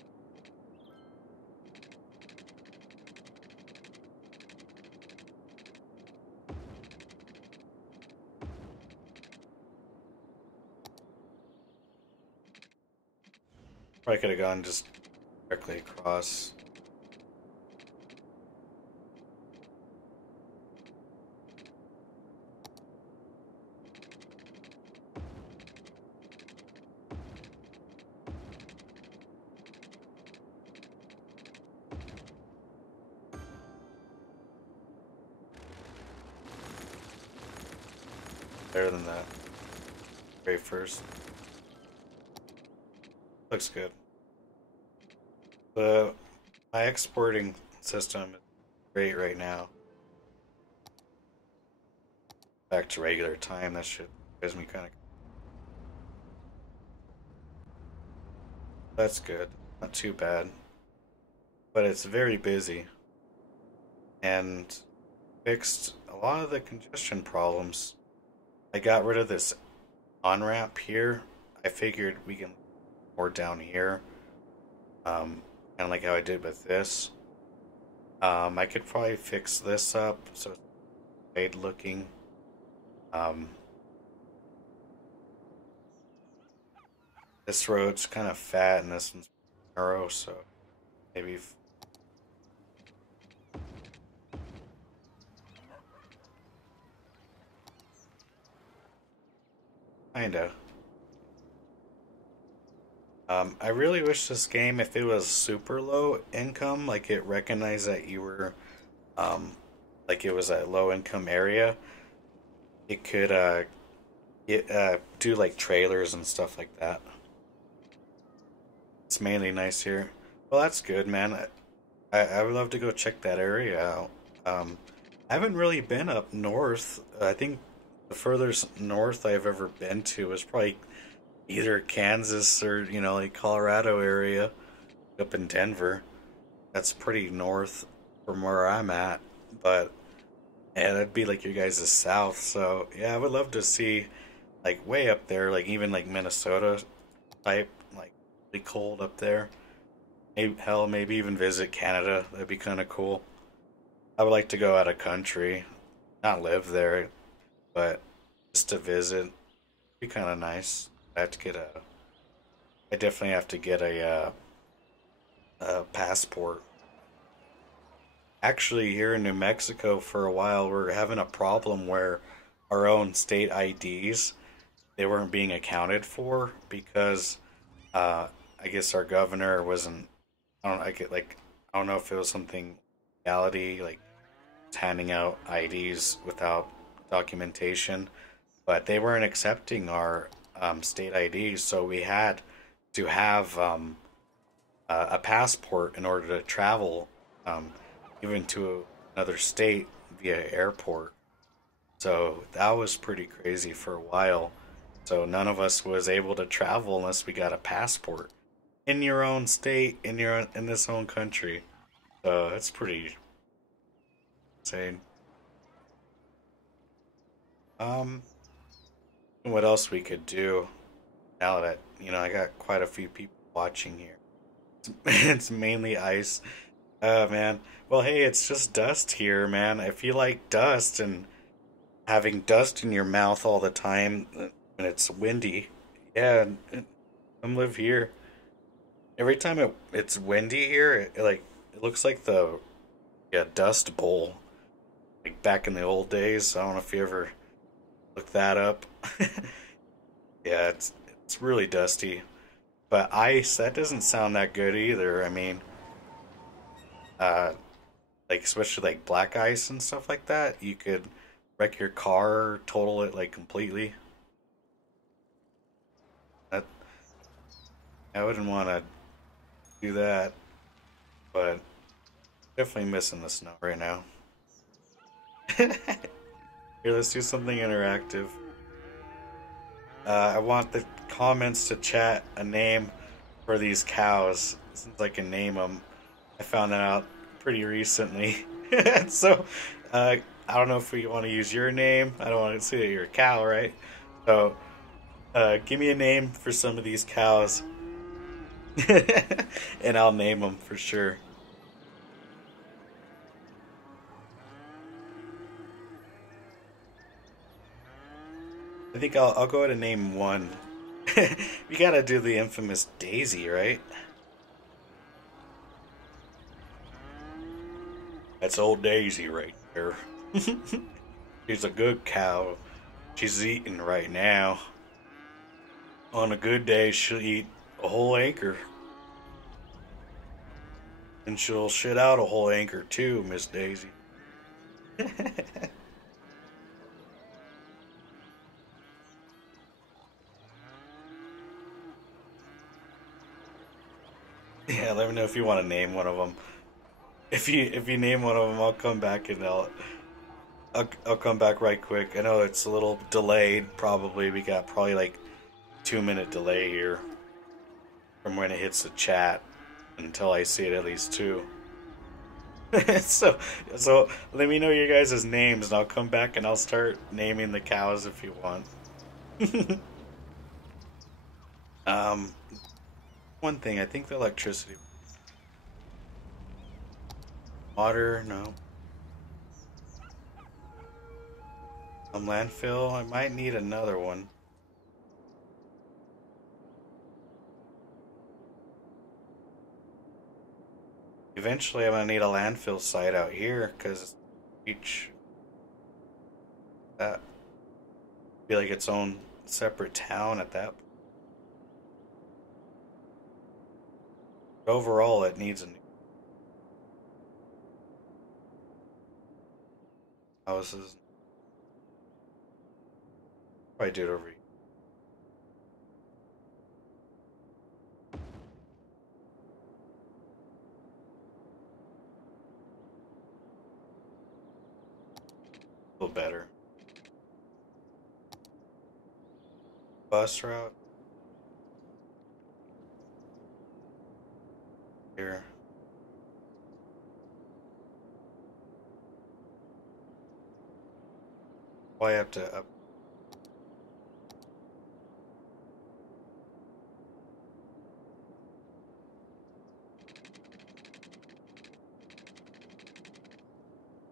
Probably could have gone just directly across. Better than that. Very first. Looks good. The my exporting system is great right now. Back to regular time. That shit gives me kind of. That's good. Not too bad. But it's very busy and fixed a lot of the congestion problems. I got rid of this on ramp here. I figured we can more down here. Kind of like how I did with this. I could probably fix this up so it's wide looking. Um, this road's kind of fat and this one's narrow, so maybe kinda. I really wish this game, if it was super low income, like it recognized that you were, um, like it was a low income area, it could do like trailers and stuff like that. It's mainly nice here. Well, that's good, man. I would love to go check that area out. I haven't really been up north. I think the furthest north I've ever been to was probably either Kansas or, like Colorado area up in Denver. That's pretty north from where I'm at. But yeah, that'd be like you guys' south. So yeah, I would love to see like way up there, like even like Minnesota type, like really cold up there. Maybe, hell, maybe even visit Canada. That'd be kind of cool. I would like to go out of country, not live there, but just to visit. Be kind of nice. I have to get a. I definitely have to get a passport. Actually, here in New Mexico, for a while, we're having a problem where our own state IDs they weren't being accounted for because I guess our governor wasn't. I don't. I get like. I don't know if it was something legality like handing out IDs without documentation, but they weren't accepting our state IDs, so we had to have a passport in order to travel, um, even to another state via airport. So that was pretty crazy for a while. So none of us was able to travel unless we got a passport in your own state, in this own country. So it's pretty insane. Um, what else we could do now that I got quite a few people watching here. It's mainly ice. Man. Well, hey, it's just dust here, man. If you like dust and having dust in your mouth all the time when it's windy, yeah, come live here. Every time it's windy here, it looks like the dust bowl, like back in the old days. I don't know if you ever looked that up. Yeah, it's really dusty. But ice, that doesn't sound that good either. I mean, uh, like especially like black ice and stuff like that, you could wreck your car, total it like completely. That I wouldn't want to do that, but definitely missing the snow right now. Here, let's do something interactive. I want the comments to chat a name for these cows since I can name them. I found that out pretty recently. So, I don't know if we want to use your name. I don't want to say that you're a cow, right? So, give me a name for some of these cows, and I'll name them for sure. I think I'll go ahead and name one. We gotta do the infamous Daisy, right? That's old Daisy right there. She's a good cow. She's eating right now. On a good day, she'll eat a whole acre. And she'll shit out a whole acre too, Miss Daisy. Yeah, let me know if you want to name one of them. If you name one of them, I'll come back and I'll come back right quick. I know it's a little delayed. Probably we got probably like 2 minute delay here from when it hits the chat until I see it at least two. so so let me know your guys' names and I'll come back and I'll start naming the cows if you want. um, one thing I think the electricity, water, no. Landfill. I might need another one. Eventually, I'm gonna need a landfill site out here because each that be like its own separate town at that. But overall, it needs a new houses. Probably do it over. better. Bus route here. Why have to up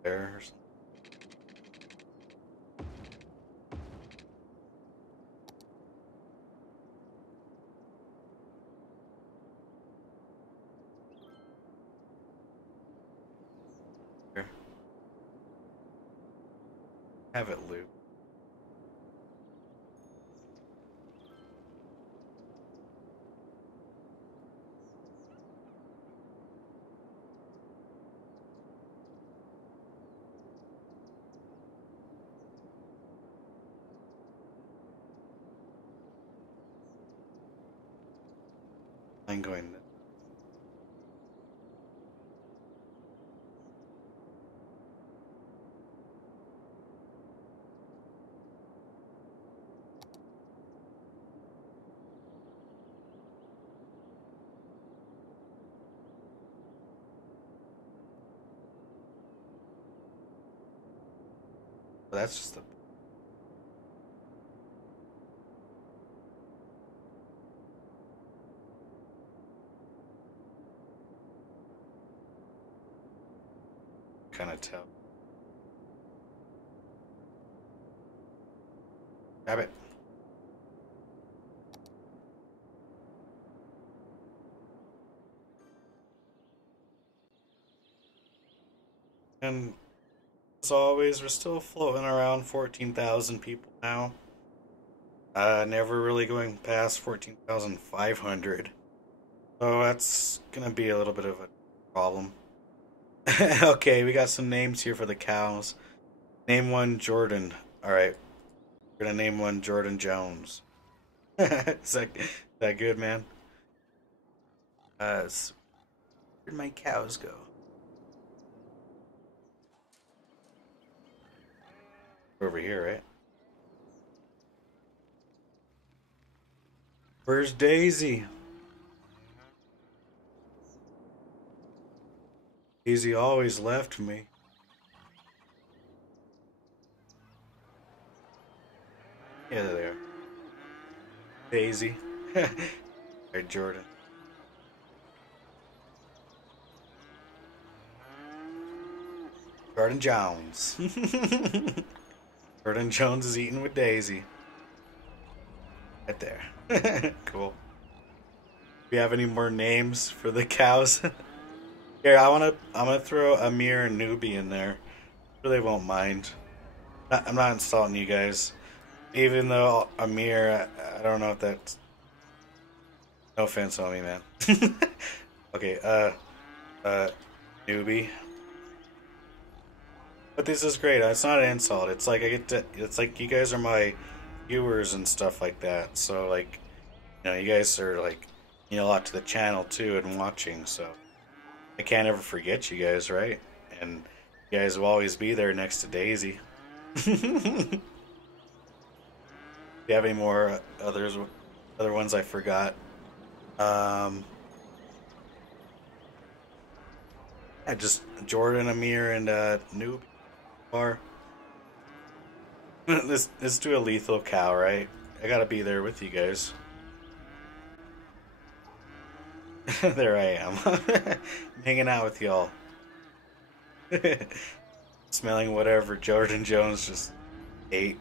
there or something? Here. Have it loop. I'm going to that's just the kind of tell. Grab it. And as always, we're still floating around 14,000 people now. Never really going past 14,500. So that's gonna be a little bit of a problem. Okay, we got some names here for the cows. Name one Jordan. Alright, we're gonna name one Jordan Jones. Is that good, man? Where'd my cows go? Over here, right? Where's Daisy? Daisy always left me. Yeah, there they are. Daisy. Alright, Jordan. Jordan Jones. Jordan Jones is eating with Daisy. Right there. Cool. Do we have any more names for the cows? Here, I'm gonna throw Amir and Newbie in there. Really won't mind. I'm not insulting you guys. Even though Amir, I don't know if that's... No offense on me, man. Okay, Newbie. But this is great. It's not an insult. It's like it's like you guys are my viewers and stuff like that. So like, you guys are like, a lot to the channel too and watching. So I can't ever forget you guys, right? And you guys will always be there next to Daisy. Do you have any more other ones I forgot? Yeah, just Jordan, Amir, and Noob. Or let's do a lethal cow, right? I gotta be there with you guys. There I am. I'm hanging out with y'all. Smelling whatever Jordan Jones just ate.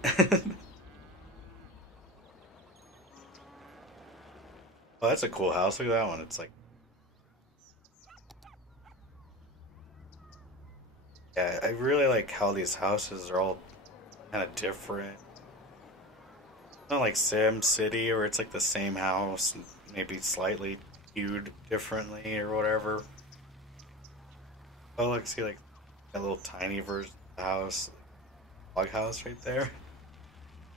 Oh, that's a cool house. Look at that one. It's like... Yeah, I really like how these houses are all kind of different. It's not like Sim City where it's like the same house, maybe slightly viewed differently or whatever. Oh, look, see like that little tiny version of the house, log house right there.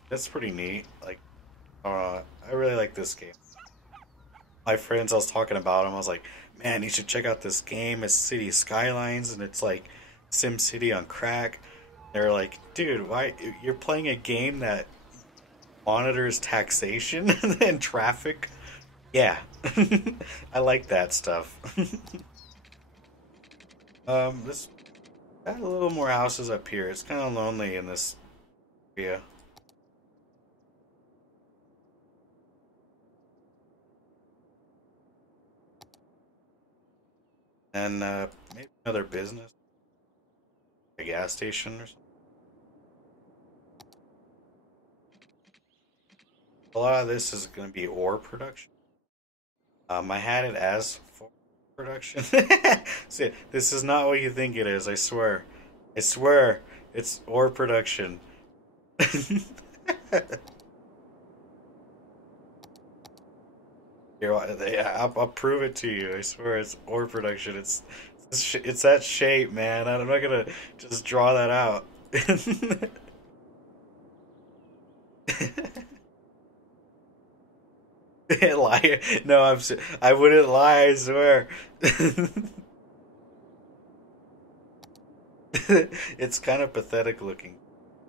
That's pretty neat. Like, I really like this game. My friends, I was talking about them. I was like, man, you should check out this game. It's City Skylines, and it's like Sim City on crack. They're like, dude, why you're playing a game that monitors taxation and traffic? Yeah, I like that stuff. This got a little more houses up here. It's kind of lonely in this area. And maybe another business, a gas station or something. A lot of this is going to be ore production. I had it as for production. See, this is not what you think it is. I swear. I swear, it's ore production. Here, I'll prove it to you. I swear, it's ore production. It's that shape, man. I'm not gonna just draw that out. Lie? No, I wouldn't lie. I swear. It's kind of pathetic looking.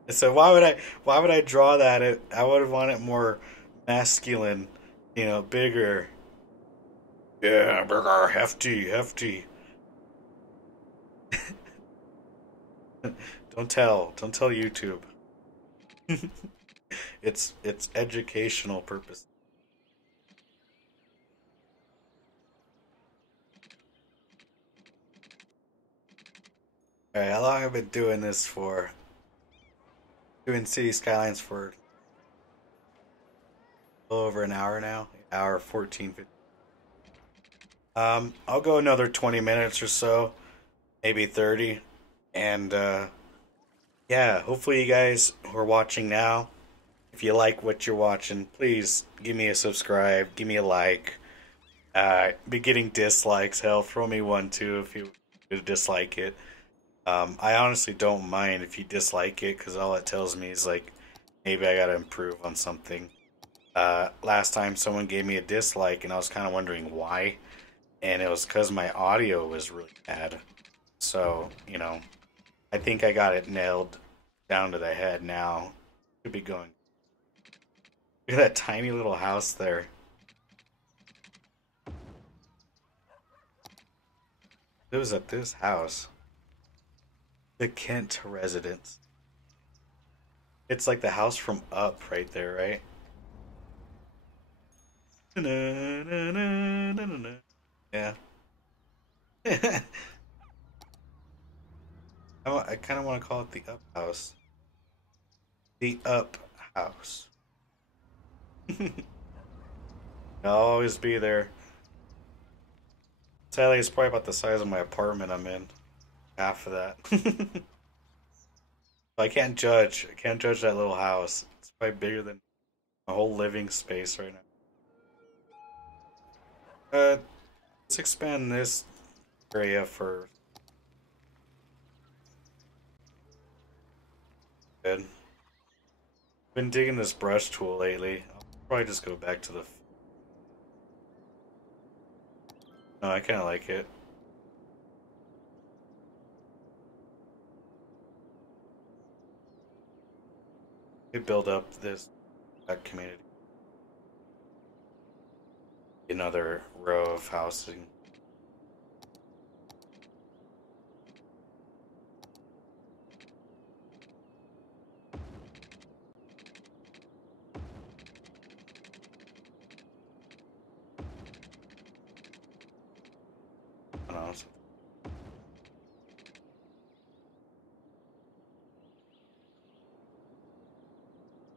So why would I draw that? I would want it more masculine, bigger. Yeah, bigger, hefty, hefty. Don't tell YouTube. It's educational purpose. All right, how long have I been doing this for? Doing City Skylines for a little over an hour now. Hour 14, 15. I'll go another 20 minutes or so, maybe 30. And yeah, hopefully you guys who are watching now, if you like what you're watching, please give me a subscribe, give me a like. Be getting dislikes, hell, throw me one too if you dislike it. I honestly don't mind if you dislike it because all it tells me is like maybe I gotta improve on something. Last time someone gave me a dislike and I was kind of wondering why, and it was because my audio was really bad. So, I think I got it nailed down to the head now. Could be going. Look at that tiny little house there. It was at this house. The Kent residence. It's like the house from Up right there, right? Yeah. I kind of want to call it the Up House. The Up House. I'll always be there. Sadly, it's probably about the size of my apartment I'm in. Half of that. I can't judge. I can't judge that little house. It's probably bigger than my whole living space right now. Let's expand this area for good. Been digging this brush tool lately. I'll probably just go back to the. No, I kind of like it. We build up this community. Another row of housing. I don't know.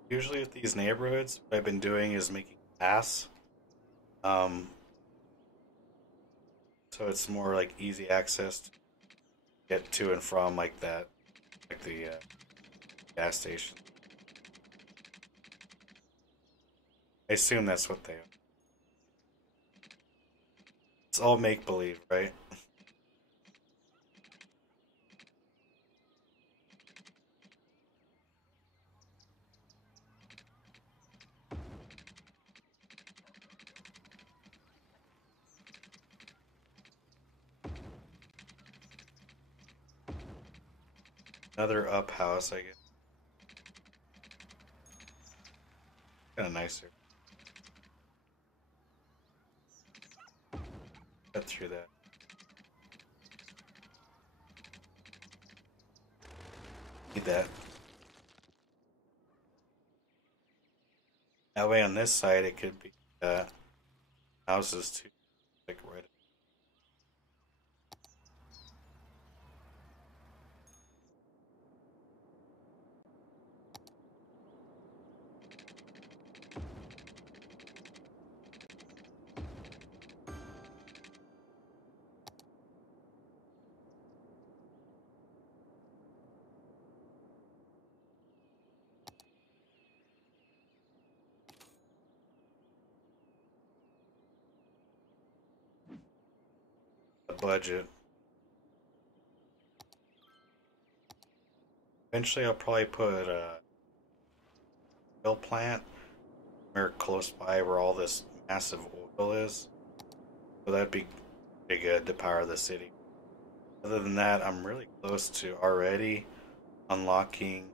Usually with these neighborhoods, what I've been doing is making paths. Um, so it's more like easy access to get to and from like that, like the gas station. I assume that's what they are. It's all make believe, right? Another up house, I guess. Kind of nicer. Cut through that. Need that. That way on this side it could be houses too. Like right. The budget. Eventually I'll probably put a oil plant or close by where all this massive oil is. So that'd be pretty good to power the city. Other than that, I'm really close to already unlocking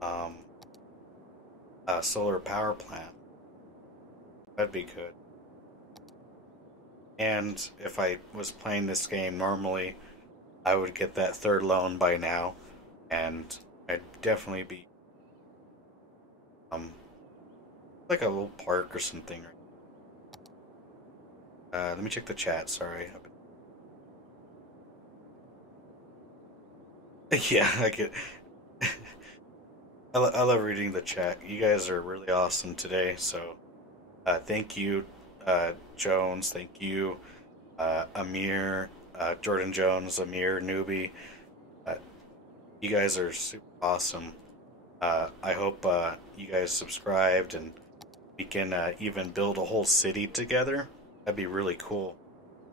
um, a solar power plant. That'd be good. And if I was playing this game normally, I would get that third loan by now, and I'd definitely be um like a little park or something. Let me check the chat. Sorry. Yeah, I get. I love reading the chat. You guys are really awesome today. So, thank you, Jones. Thank you, Amir, Jordan Jones, Amir, Newbie. Uh, you guys are super awesome. I hope you guys subscribed and we can even build a whole city together. That'd be really cool.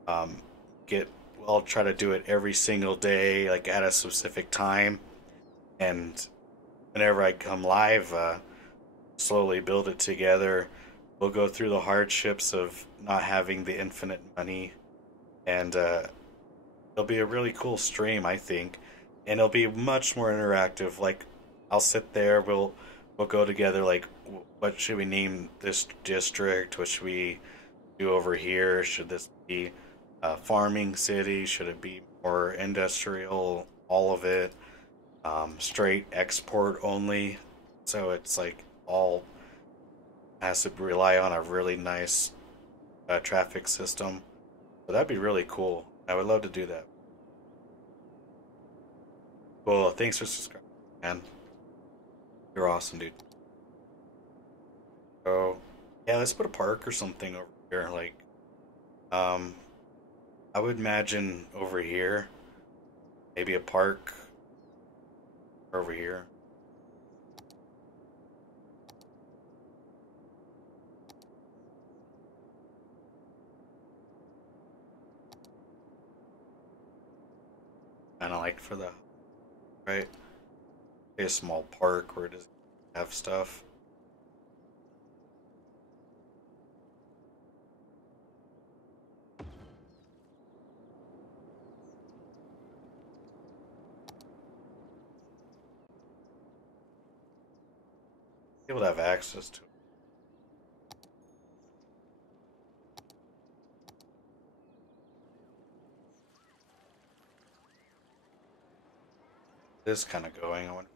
Um, get I'll try to do it every single day, like at a specific time, and whenever I come live, slowly build it together. We'll go through the hardships of not having the infinite money, and it'll be a really cool stream, I think, and it'll be much more interactive. Like, I'll sit there, we'll go together. Like, what should we name this district? What should we do over here? Should this be a farming city? Should it be more industrial? All of it, straight export only. So it's like all has to rely on a really nice traffic system. So that'd be really cool. I would love to do that. Well, thanks for subscribing, man. You're awesome, dude. So, yeah, let's put a park or something over here. Like, um, I would imagine over here, maybe a park over here. Kind of like for the right, a small park where it doesn't have stuff. Able to have access to it. This kind of going. I wonder.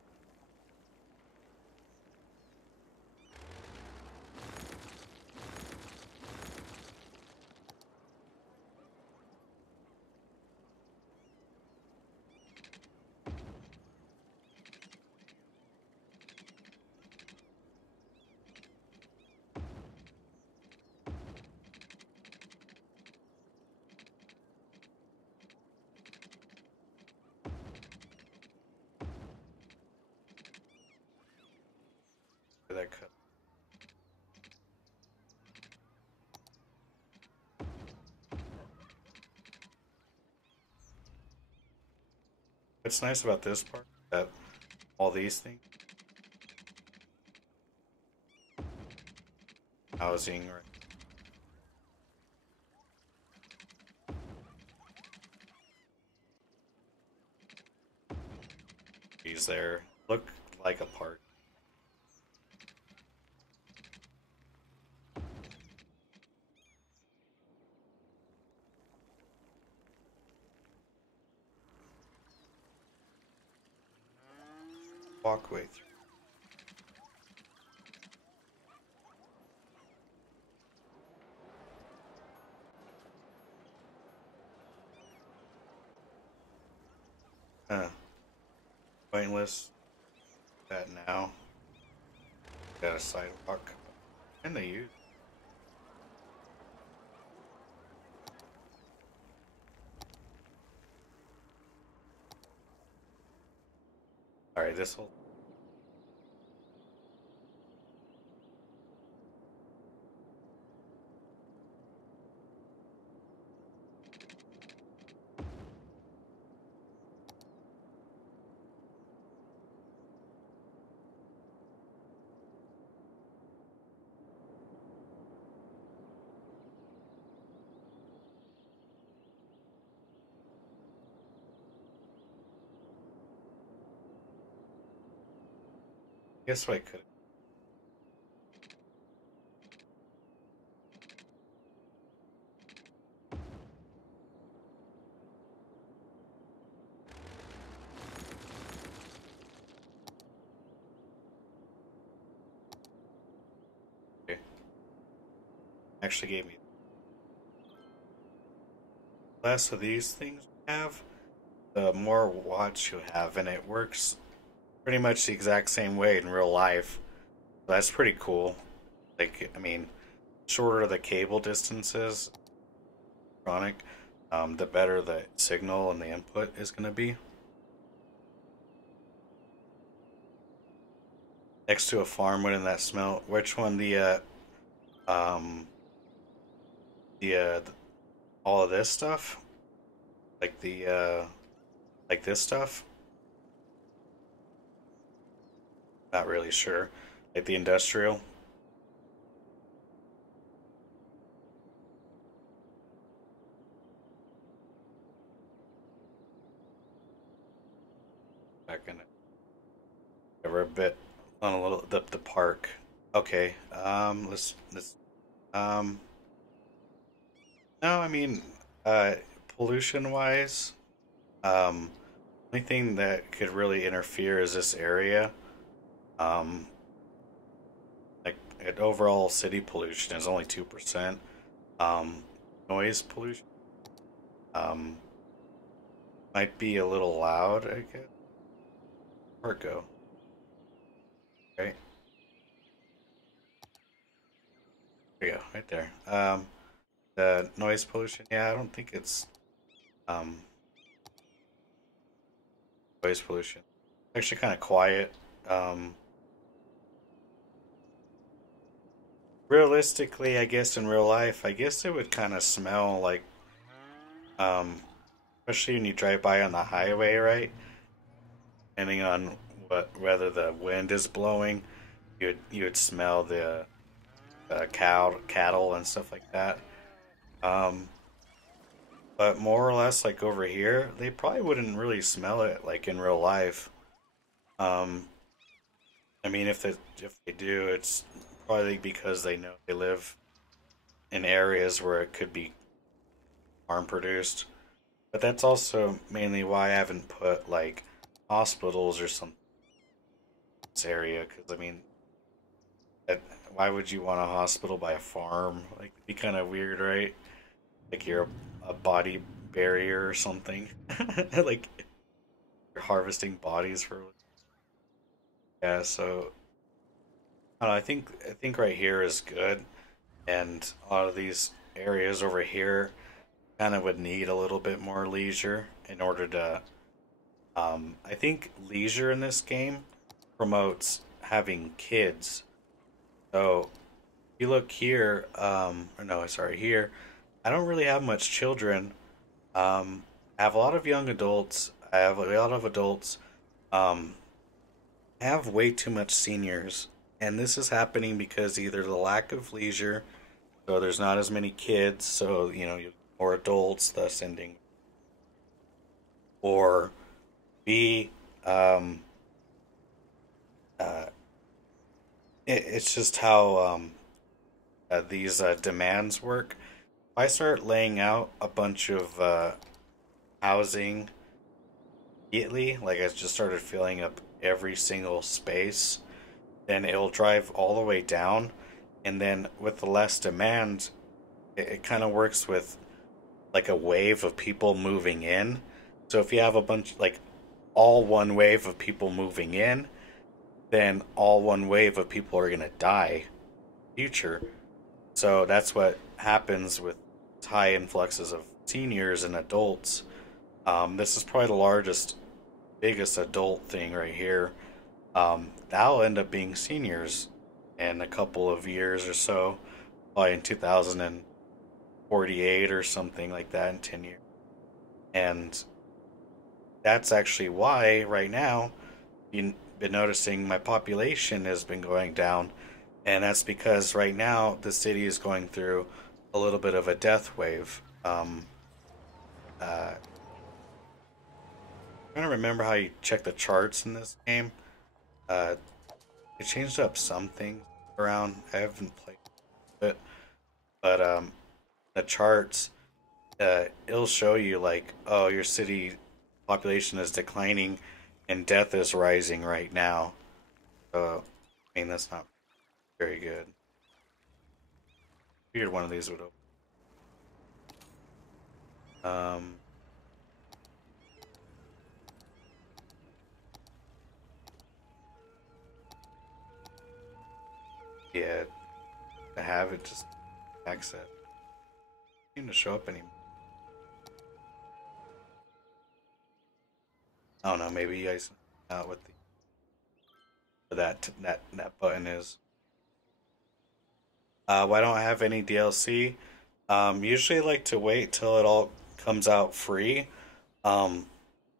That cut. What's nice about this part that all these things, housing, or trees there. Look like a park. Walkway through. Huh. Pointless. That now. Got a sidewalk. And they use. Alright, this will. Guess what I could. Okay. Actually gave me less of these things you have, the more watts you have, and it works pretty much the exact same way in real life. That's pretty cool. Like, I mean, shorter the cable distances, electronic, the better the signal and the input is going to be. Next to a farm, wouldn't that smell? Which one? Um, the all of this stuff, like like this stuff. Not really sure. Like the industrial. Back in it. We're a bit on a little the park. Okay. Let's um no, I mean uh pollution wise, only thing that could really interfere is this area. Um like overall city pollution is only 2%. Um Noise pollution um might be a little loud, I guess. Where'd it go? Okay. There you go, right there. The noise pollution, yeah, I don't think it's um noise pollution. Actually kind of quiet. Um Realistically, I guess in real life, I guess it would kind of smell like um especially when you drive by on the highway, right? Depending on what whether the wind is blowing, you would smell the cattle and stuff like that. Um, but more or less, like over here, they probably wouldn't really smell it like in real life. Um, I mean, if they do, it's probably because they know they live in areas where it could be farm produced. But that's also mainly why I haven't put like hospitals or something in this area. Because I mean, that, why would you want a hospital by a farm? Like, it'd be kind of weird, right? Like you're a body barrier or something. Like you're harvesting bodies for. Yeah, so I don't know, I think right here is good, and a lot of these areas over here kind of would need a little bit more leisure in order to. I think leisure in this game promotes having kids. So if you look here, or no, sorry, here, I don't really have much children. I have a lot of young adults. I have a lot of adults. Um, I have way too much seniors, and this is happening because either the lack of leisure, so there's not as many kids, so you more adults, thus ending, or B, uh, it's just how these demands work. If I start laying out a bunch of housing immediately, like I just started filling up every single space, then it'll drive all the way down. And then with the less demand, it kind of works with like a wave of people moving in. So if you have a bunch, like all one wave of people moving in, then all one wave of people are going to die in the future. So that's what happens with high influxes of seniors and adults. This is probably the largest, biggest adult thing right here. That'll end up being seniors in a couple of years or so, probably in 2048 or something like that in 10 years. And that's actually why right now you've been noticing my population has been going down. And that's because right now the city is going through a little bit of a death wave. I'm trying to remember how you check the charts in this game. Uh, they changed up some things around. I haven't played it, but the charts, it'll show you like, oh, your city population is declining and death is rising right now. So, I mean, that's not very good. Figured one of these would open. Um, yeah, to have it just access. Seem to show up anymore. I don't know. Maybe you guys know what that button is. Why don't I have any DLC? Usually I like to wait till it all comes out free. Um,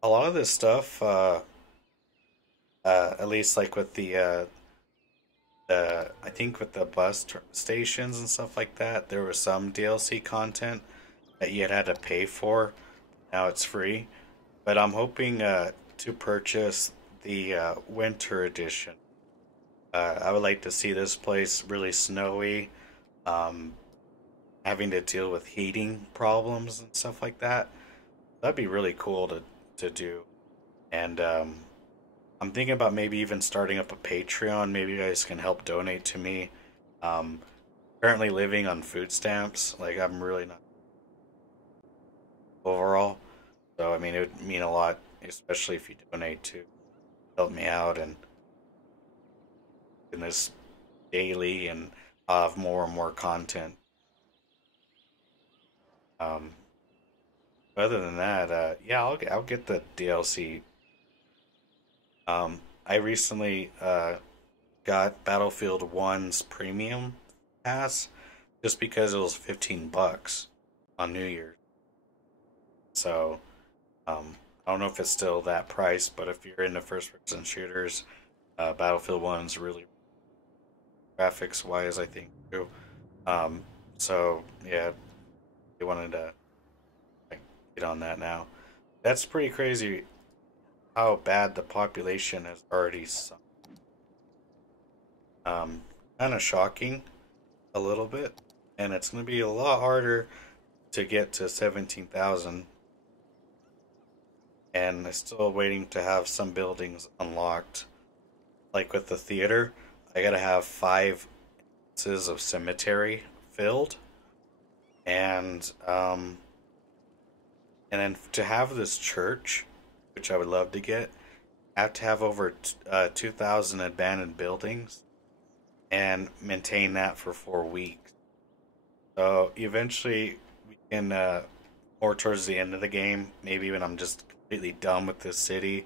a lot of this stuff, at least like with the I think with the stations and stuff like that, there was some DLC content that you had to pay for. Now it's free, but I'm hoping to purchase the winter edition. I would like to see this place really snowy, um, having to deal with heating problems and stuff like that. That'd be really cool to do. And I'm thinking about maybe even starting up a Patreon. Maybe you guys can help donate to me. Um, Currently living on food stamps. Like I'm really not overall. So I mean, it would mean a lot, especially if you donate to help me out and in this daily, and I'll have more and more content. Um, Other than that, yeah, I'll get the DLC. I recently got Battlefield One's premium pass just because it was $15 on New Year's. So I don't know if it's still that price, but if you're into first-person shooters, Battlefield One's really graphics wise, I think too. Um, so yeah, they wanted to like, get on that now. That's pretty crazy how bad the population has already sunk. Kind of shocking a little bit, and it's going to be a lot harder to get to 17,000. And I'm still waiting to have some buildings unlocked. Like with the theater, I gotta have 5 inches of cemetery filled, and then to have this church, which I would love to get, I have to have over 2,000 abandoned buildings and maintain that for 4 weeks. So eventually, we can more towards the end of the game, maybe when I'm just completely done with this city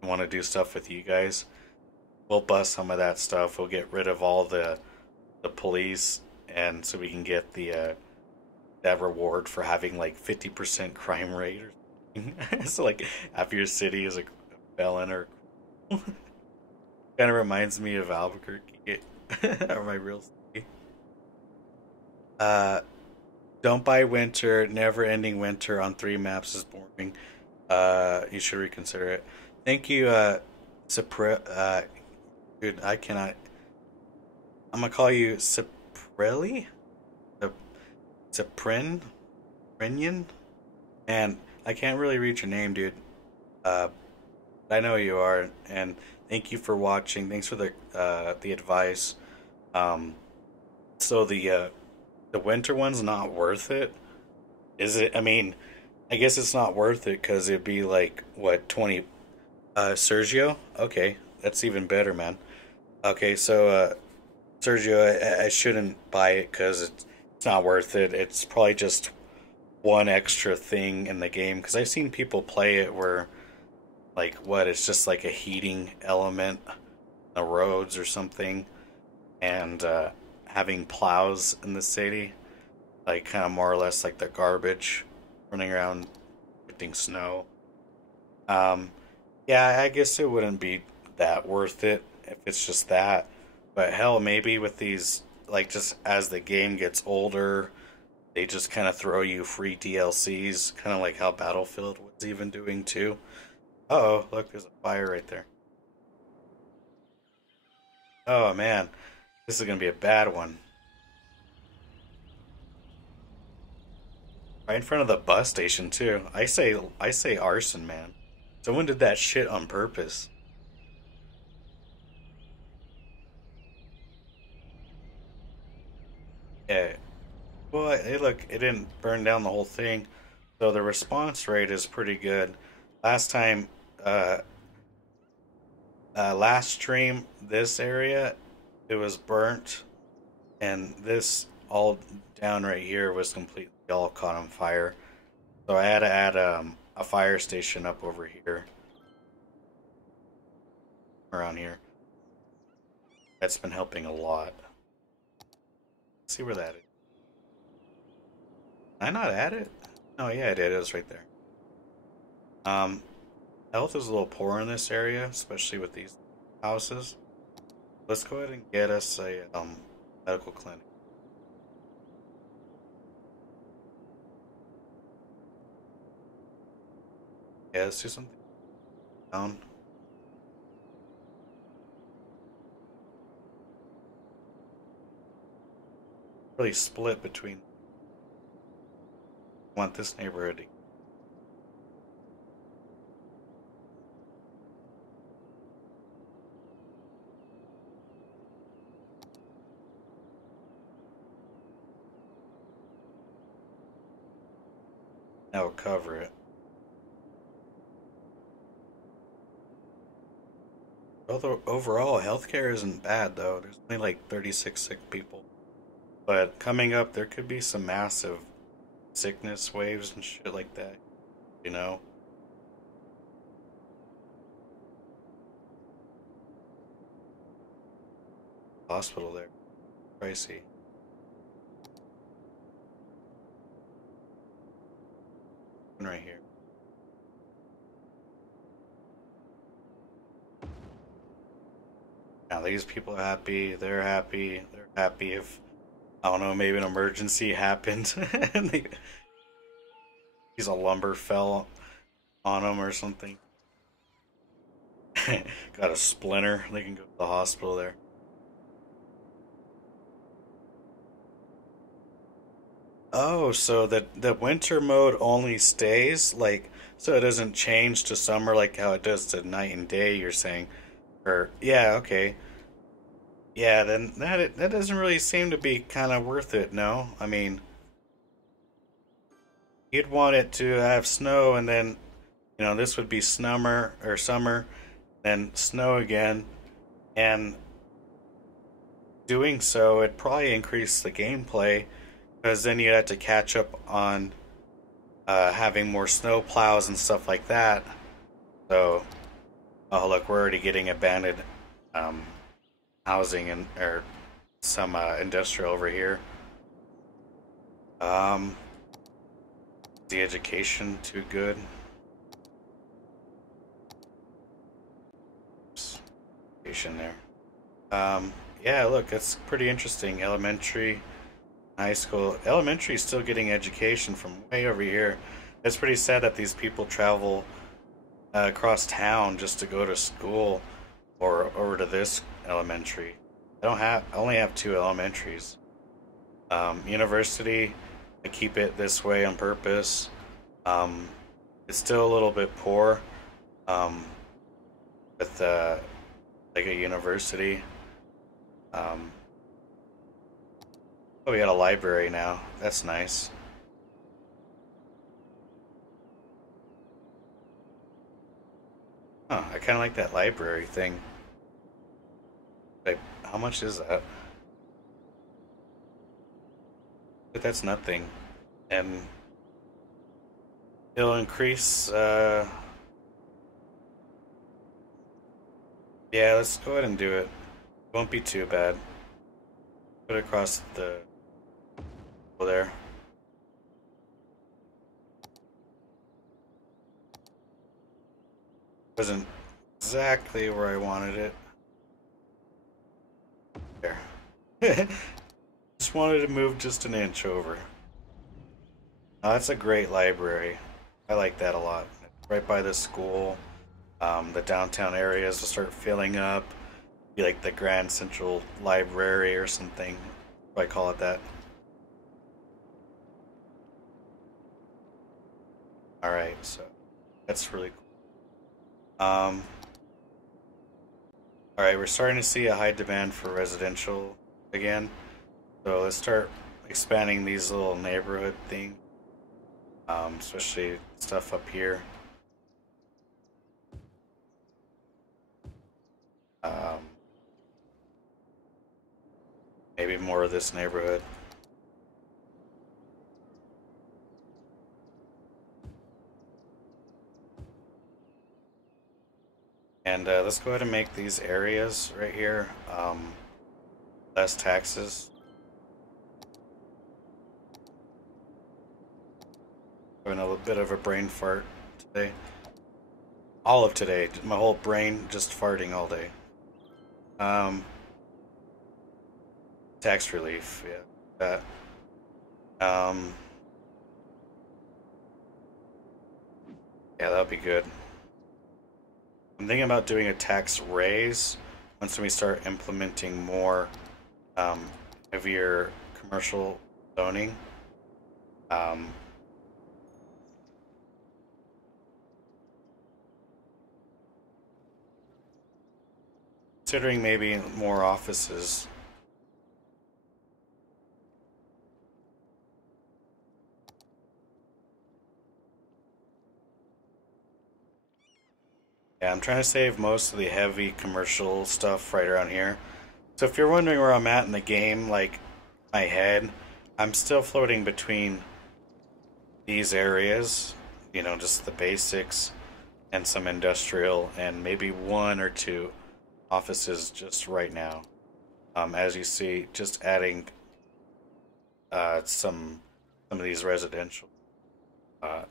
and want to do stuff with you guys, we'll bust some of that stuff. We'll get rid of all the police, and so we can get the that reward for having like 50% crime rate or something. So like after your city is a felon or kind of reminds me of Albuquerque or my real city. Uh, don't buy winter. Never ending winter on 3 maps is boring. You should reconsider it. Thank you, Supre- Dude, I cannot. I'm gonna call you Ciprelli? Ciprin? Prinian? And I can't really read your name, dude. Uh, I know you are, and thank you for watching. Thanks for the advice. Um, so the winter one's not worth it, is it? I mean, I guess it's not worth it because it'd be like what 20. Sergio. Okay, that's even better, man. Okay, so Sergio, I shouldn't buy it because it's not worth it. It's probably just one extra thing in the game because I've seen people play it where like what it's just like a heating element on the roads or something, and having plows in the city, like kind of more or less like the garbage running around collecting snow. Um, yeah, I guess it wouldn't be that worth it if it's just that. But hell, maybe with these, like just as the game gets older, they just kind of throw you free DLCs, kind of like how Battlefield was even doing too. Uh-oh, look, there's a fire right there. Oh man, this is gonna be a bad one. Right in front of the bus station too. I say arson, man. Someone did that shit on purpose. Yeah. Well, hey, look, it didn't burn down the whole thing, so the response rate is pretty good. Last time, uh, last stream, this area, it was burnt, and this all down right here was completely all caught on fire. So I had to add a fire station up over here, around here. That's been helping a lot. Let's see where that is. Did I not add it? Oh yeah, I did. It was right there. Um, Health is a little poor in this area, especially with these houses. Let's go ahead and get us a medical clinic. Yeah, let's do something down. Really split between. I want this neighborhood to now cover it. Although overall, healthcare isn't bad though. There's only like 36 sick people. But coming up, there could be some massive sickness waves and shit like that. You know, hospital there, pricey. One right here. Now these people are happy. They're happy. They're happy if I don't know, maybe an emergency happened and piece of lumber fell on them or something. Got a splinter. They can go to the hospital there. Oh, so the winter mode only stays like so it doesn't change to summer like how it does to night and day. You're saying, or yeah, okay, yeah. Then that doesn't really seem to be kind of worth it. No, I mean you'd want it to have snow and then this would be summer, then snow again, and doing so it'd probably increase the gameplay because then you'd have to catch up on having more snow plows and stuff like that. So, oh look, we're already getting abandoned um, housing and or some industrial over here. Um, the education too good. Oops, education there. Yeah, look, that's pretty interesting. Elementary, high school, elementary is still getting education from way over here. It's pretty sad that these people travel across town just to go to school or over to this elementary. I only have two elementaries. University, I keep it this way on purpose. Um, it's still a little bit poor um, with like a university. Um, oh, we got a library now. That's nice. Huh, I kind of like that library thing. Like, how much is that? But that's nothing. And it'll increase, yeah, let's go ahead and do it. Won't be too bad. Put it across the, over there. Wasn't exactly where I wanted it. There. Just wanted to move just an inch over. Oh, that's a great library. I like that a lot. Right by the school. The downtown areas will start filling up. Be like the Grand Central Library or something. If I call it that. Alright, so that's really cool. Alright, we're starting to see a high demand for residential again. So let's start expanding these little neighborhood things, especially stuff up here. Um, maybe more of this neighborhood. And let's go ahead and make these areas right here less taxes. Having a little bit of a brain fart today. All of today, my whole brain just farting all day. Um, tax relief, yeah. That. Yeah, that'll be good. I'm thinking about doing a tax raise once we start implementing more um, heavier commercial zoning. Um, Considering maybe more offices. Yeah, I'm trying to save most of the heavy commercial stuff right around here. So if you're wondering where I'm at in the game, like my head, I'm still floating between these areas, you know, just the basics and some industrial and maybe one or two offices just right now. As you see, just adding some of these residential. Uh,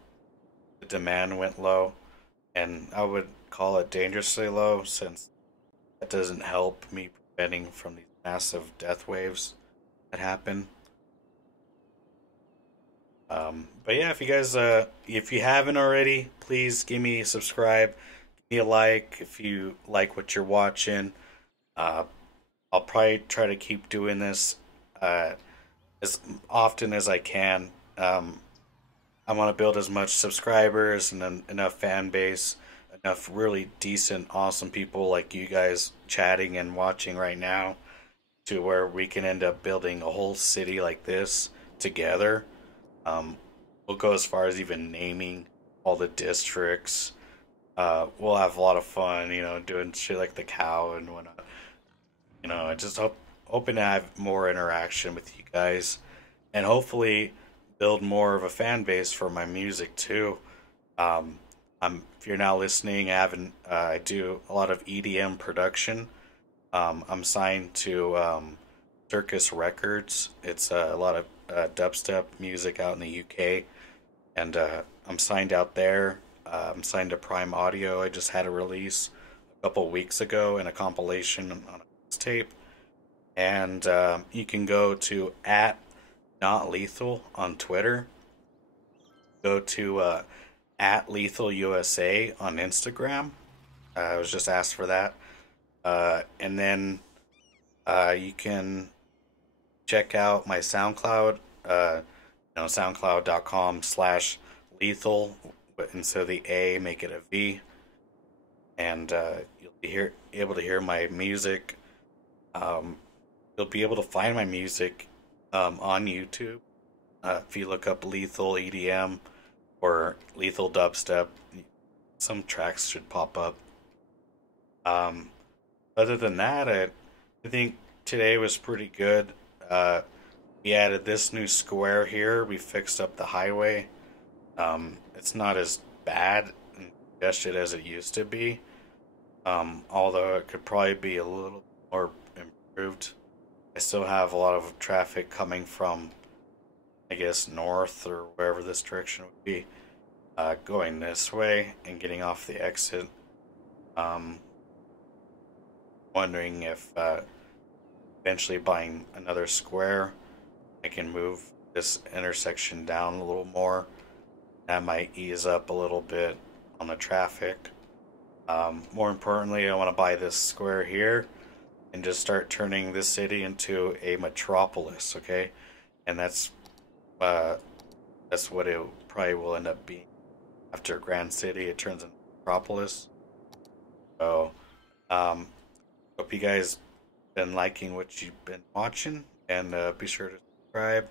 the demand went low, and I would call it dangerously low since that doesn't help me preventing from these massive death waves that happen. But yeah, if you guys, if you haven't already, please give me a subscribe, give me a like if you like what you're watching. Uh, I'll probably try to keep doing this uh, as often as I can. I want to build as much subscribers and enough fan base, enough really decent, awesome people like you guys chatting and watching right now to where we can end up building a whole city like this together. Um, we'll go as far as even naming all the districts. We'll have a lot of fun, you know, doing shit like the cow and whatnot. You know, I just hoping to have more interaction with you guys, and hopefully build more of a fan base for my music too. Um, if you're now listening, I do a lot of EDM production. I'm signed to Circus Records. It's a lot of dubstep music out in the UK, and I'm signed out there. I'm signed to Prime Audio. I just had a release a couple weeks ago in a compilation on a tape, and you can go to at Not Lethal on Twitter. Go to at Lethal USA on Instagram. I was just asked for that. And then you can check out my SoundCloud, soundcloud.com/lethal. But instead of the A, make it a V, and you'll be able to hear my music. Um, you'll be able to find my music on YouTube. If you look up Lethal EDM or Lethal Dubstep, some tracks should pop up. Um, Other than that, I think today was pretty good. Uh, we added this new square here. We fixed up the highway. It's not as bad and congested as it used to be. Although it could probably be a little more improved. I still have a lot of traffic coming from, I guess, north or wherever this direction would be, going this way and getting off the exit. Um, Wondering if eventually buying another square, I can move this intersection down a little more. That might ease up a little bit on the traffic. More importantly, I want to buy this square here and just start turning this city into a metropolis, okay? And uh, that's what it probably will end up being. After Grand City, it turns into metropolis. So, um, hope you guys been liking what you've been watching, and be sure to subscribe.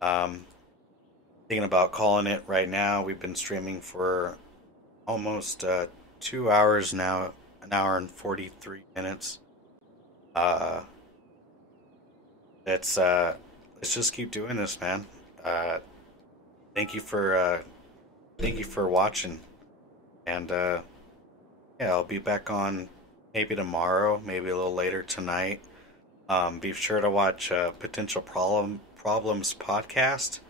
Um, Thinking about calling it right now. We've been streaming for almost 2 hours now, an hour and 43 minutes. Uh, let's just keep doing this, man. Uh, thank you for watching, and yeah, I'll be back on maybe tomorrow, maybe a little later tonight. Be sure to watch Potential Problems podcast.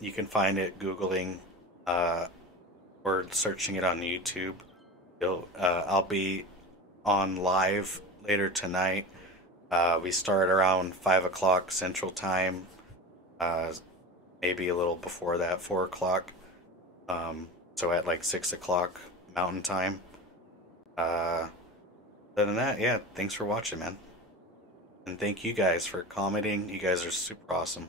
You can find it googling uh, or searching it on YouTube. I'll be on live later tonight. We start around 5 o'clock Central Time. Uh, Maybe a little before that, 4 o'clock. So at like 6 o'clock Mountain Time. Other than that, yeah, thanks for watching, man. And thank you guys for commenting. You guys are super awesome.